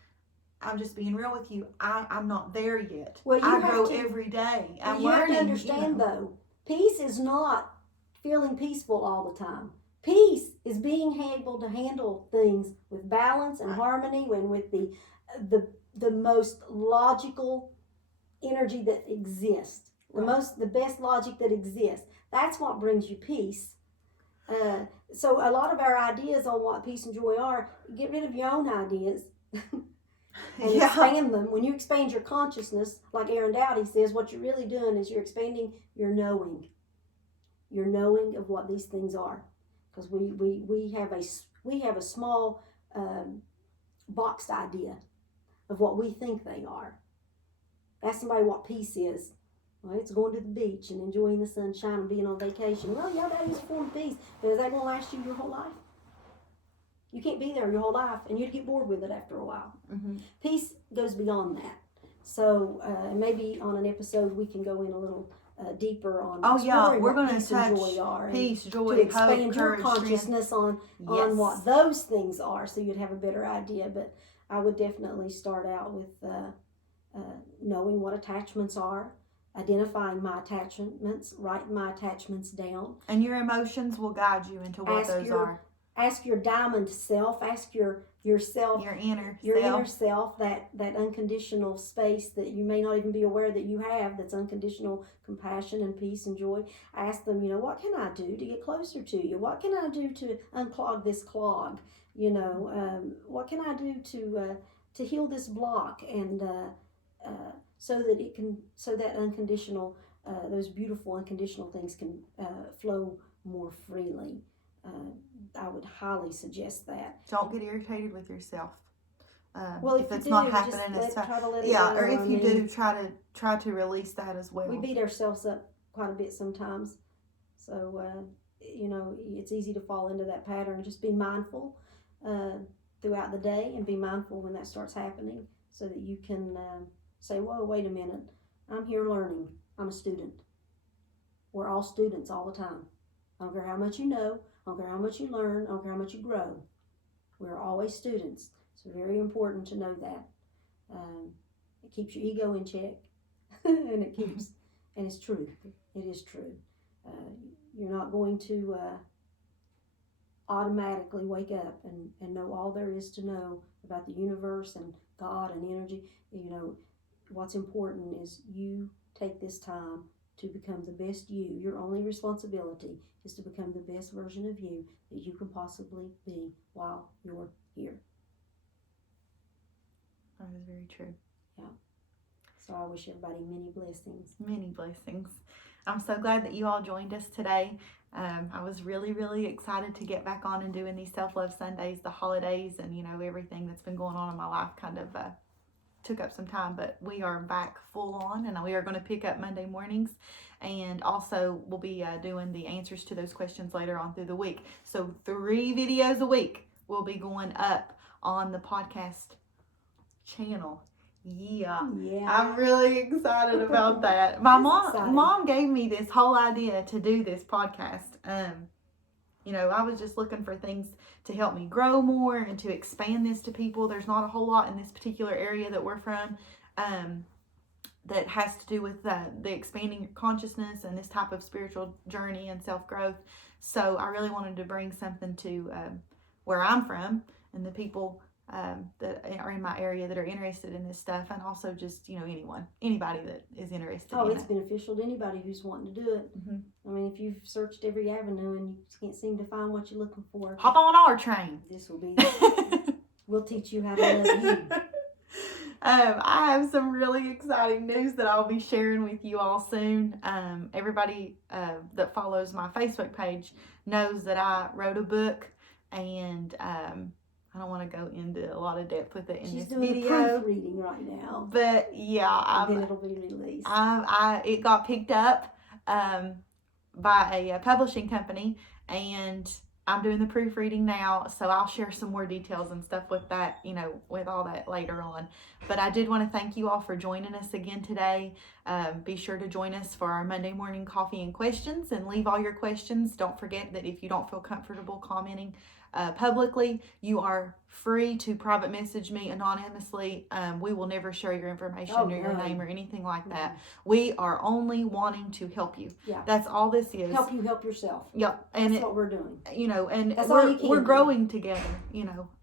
I'm just being real with you. I'm not there yet. Well, I grow every day. I'm learning. You have to understand though, peace is not feeling peaceful all the time. Peace is being able to handle things with balance and harmony, and with the most logical energy that exists, the best logic that exists. That's what brings you peace. So a lot of our ideas on what peace and joy are, get rid of your own ideas and expand them. When you expand your consciousness, like Aaron Dowdy says, what you're really doing is you're expanding your knowing. Your knowing of what these things are, because we have a small boxed idea of what we think they are. Ask somebody what peace is. Well, it's going to the beach and enjoying the sunshine and being on vacation. Well, yeah, that is a form of peace, but is that going to last you your whole life? You can't be there your whole life, and you'd get bored with it after a while. Mm-hmm. Peace goes beyond that. So maybe on an episode we can go in a little deeper on Oh yeah, exploring we're what going peace to and touch joy are, peace, and joy, to expand hope, your courage, consciousness strength. on what those things are, so you'd have a better idea. But I would definitely start out with knowing what attachments are, identifying my attachments, writing my attachments down. And your emotions will guide you into what those are. Ask your diamond self, ask yourself, your inner self, that unconditional space that you may not even be aware that you have, that's unconditional compassion and peace and joy. Ask them, what can I do to get closer to you? What can I do to unclog this clog? What can I do to heal this block? And so that unconditional, those beautiful unconditional things can flow more freely. I would highly suggest that. Don't get irritated with yourself. If it's do, not happening, it's try to let it yeah. go. Or if you do, try to release that as well. We beat ourselves up quite a bit sometimes, so it's easy to fall into that pattern. Just be mindful throughout the day, and be mindful when that starts happening, so that you can say, "Whoa, wait a minute! I'm here learning. I'm a student. We're all students all the time. I don't care how much you know. I don't care how much you learn. I don't care how much you grow. We're always students. It's very important to know that. It keeps your ego in check, and it's true. It is true. You're not going to automatically wake up and know all there is to know about the universe and God and energy. What's important is you take this time to become the best you. Your only responsibility is to become the best version of you that you can possibly be while you're here." That is very true. Yeah. So I wish everybody many blessings. Many blessings. I'm so glad that you all joined us today. I was really, really excited to get back on and doing these Self-Love Sundays, the holidays, and everything that's been going on in my life kind of took up some time, but we are back full on, and we are going to pick up Monday mornings, and also we'll be doing the answers to those questions later on through the week. So 3 videos a week will be going up on the podcast channel. Yeah. I'm really excited about that. My mom gave me this whole idea to do this podcast. I was just looking for things to help me grow more and to expand this to people. There's not a whole lot in this particular area that we're from that has to do with the expanding your consciousness and this type of spiritual journey and self-growth. So I really wanted to bring something to where I'm from and the people that are in my area that are interested in this stuff, and also just anybody that is interested in it's beneficial to anybody who's wanting to do it. I mean, if you've searched every avenue and you can't seem to find what you're looking for, hop on our train. This will be we'll teach you how to love you. I have some really exciting news that I'll be sharing with you all soon. Everybody that follows my Facebook page knows that I wrote a book, and I don't want to go into a lot of depth with it in this video. She's doing proofreading right now. But yeah, then it'll be released. It got picked up by a publishing company, and I'm doing the proofreading now, so I'll share some more details and stuff with that, with all that later on. But I did want to thank you all for joining us again today. Be sure to join us for our Monday morning coffee and questions, and leave all your questions. Don't forget that if you don't feel comfortable commenting publicly, you are free to private message me anonymously. We will never share your information or your name or anything like that. We are only wanting to help you. Yeah. That's all this is. Help you help yourself. Yep. And that's what we're doing. And that's all you can we're do. growing together.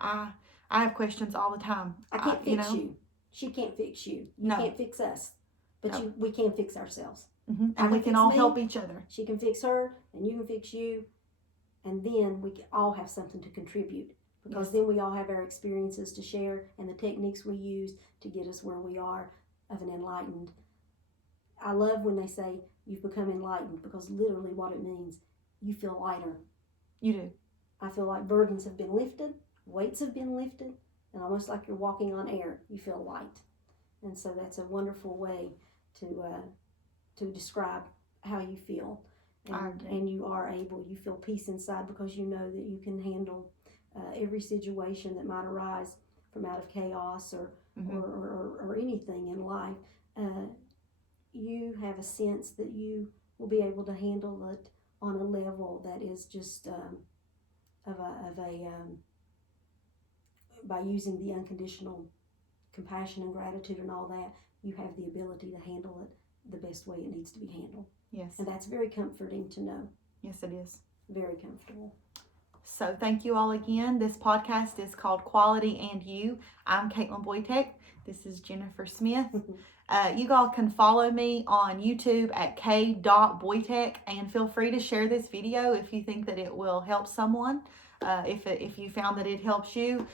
I have questions all the time. I can't fix you. She can't fix you. You can't fix us. But we can fix ourselves. Mm-hmm. And we can all help each other. She can fix her, and you can fix you. And then we all have something to contribute, because then we all have our experiences to share and the techniques we use to get us where we are of an enlightened. I love when they say you've become enlightened, because literally what it means, you feel lighter. You do. I feel like burdens have been lifted, weights have been lifted, and almost like you're walking on air, you feel light. And so that's a wonderful way to describe how you feel. And you are able, you feel peace inside, because you know that you can handle every situation that might arise from out of chaos or anything in life. you have a sense that you will be able to handle it on a level that is just by using the unconditional compassion and gratitude and all that, you have the ability to handle it the best way it needs to be handled. Yes. And that's very comforting to know. Yes, it is. Very comfortable. So thank you all again. This podcast is called Quality and You. I'm Caitlin Boytek. This is Jennifer Smith. You all can follow me on YouTube at k.boytek, and feel free to share this video if you think that it will help someone. If you found that it helps you,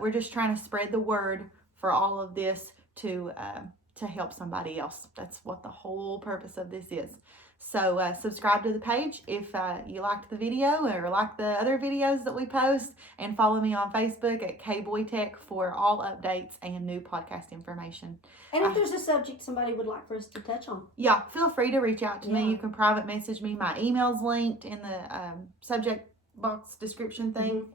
we're just trying to spread the word for all of this to help somebody else. That's what the whole purpose of this is. So subscribe to the page if you liked the video or like the other videos that we post, and follow me on Facebook at kboytek for all updates and new podcast information. And if there's a subject somebody would like for us to touch on, yeah, feel free to reach out to me. You can private message me. My email's linked in the subject box description thing. Mm-hmm.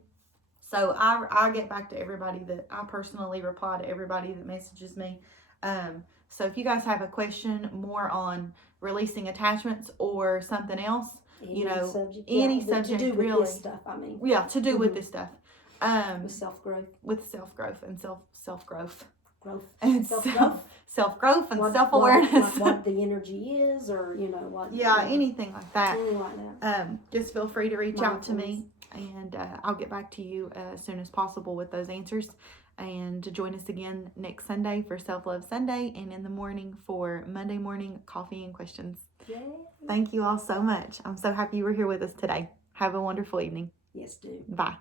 So I get back to everybody that I personally reply to everybody that messages me. So if you guys have a question more on releasing attachments or something else, any subject to do really, with this stuff. To do with this stuff, with self-growth, and self-growth, growth, and self-growth and self-awareness. What the energy is, or what. Anything like that. Anything like that. Just feel free to reach out to me, and I'll get back to you as soon as possible with those answers. And to join us again next Sunday for Self-Love Sunday, and in the morning for Monday morning coffee and questions. Yay. Thank you all so much. I'm so happy you were here with us today. Have a wonderful evening. Yes, do. Bye.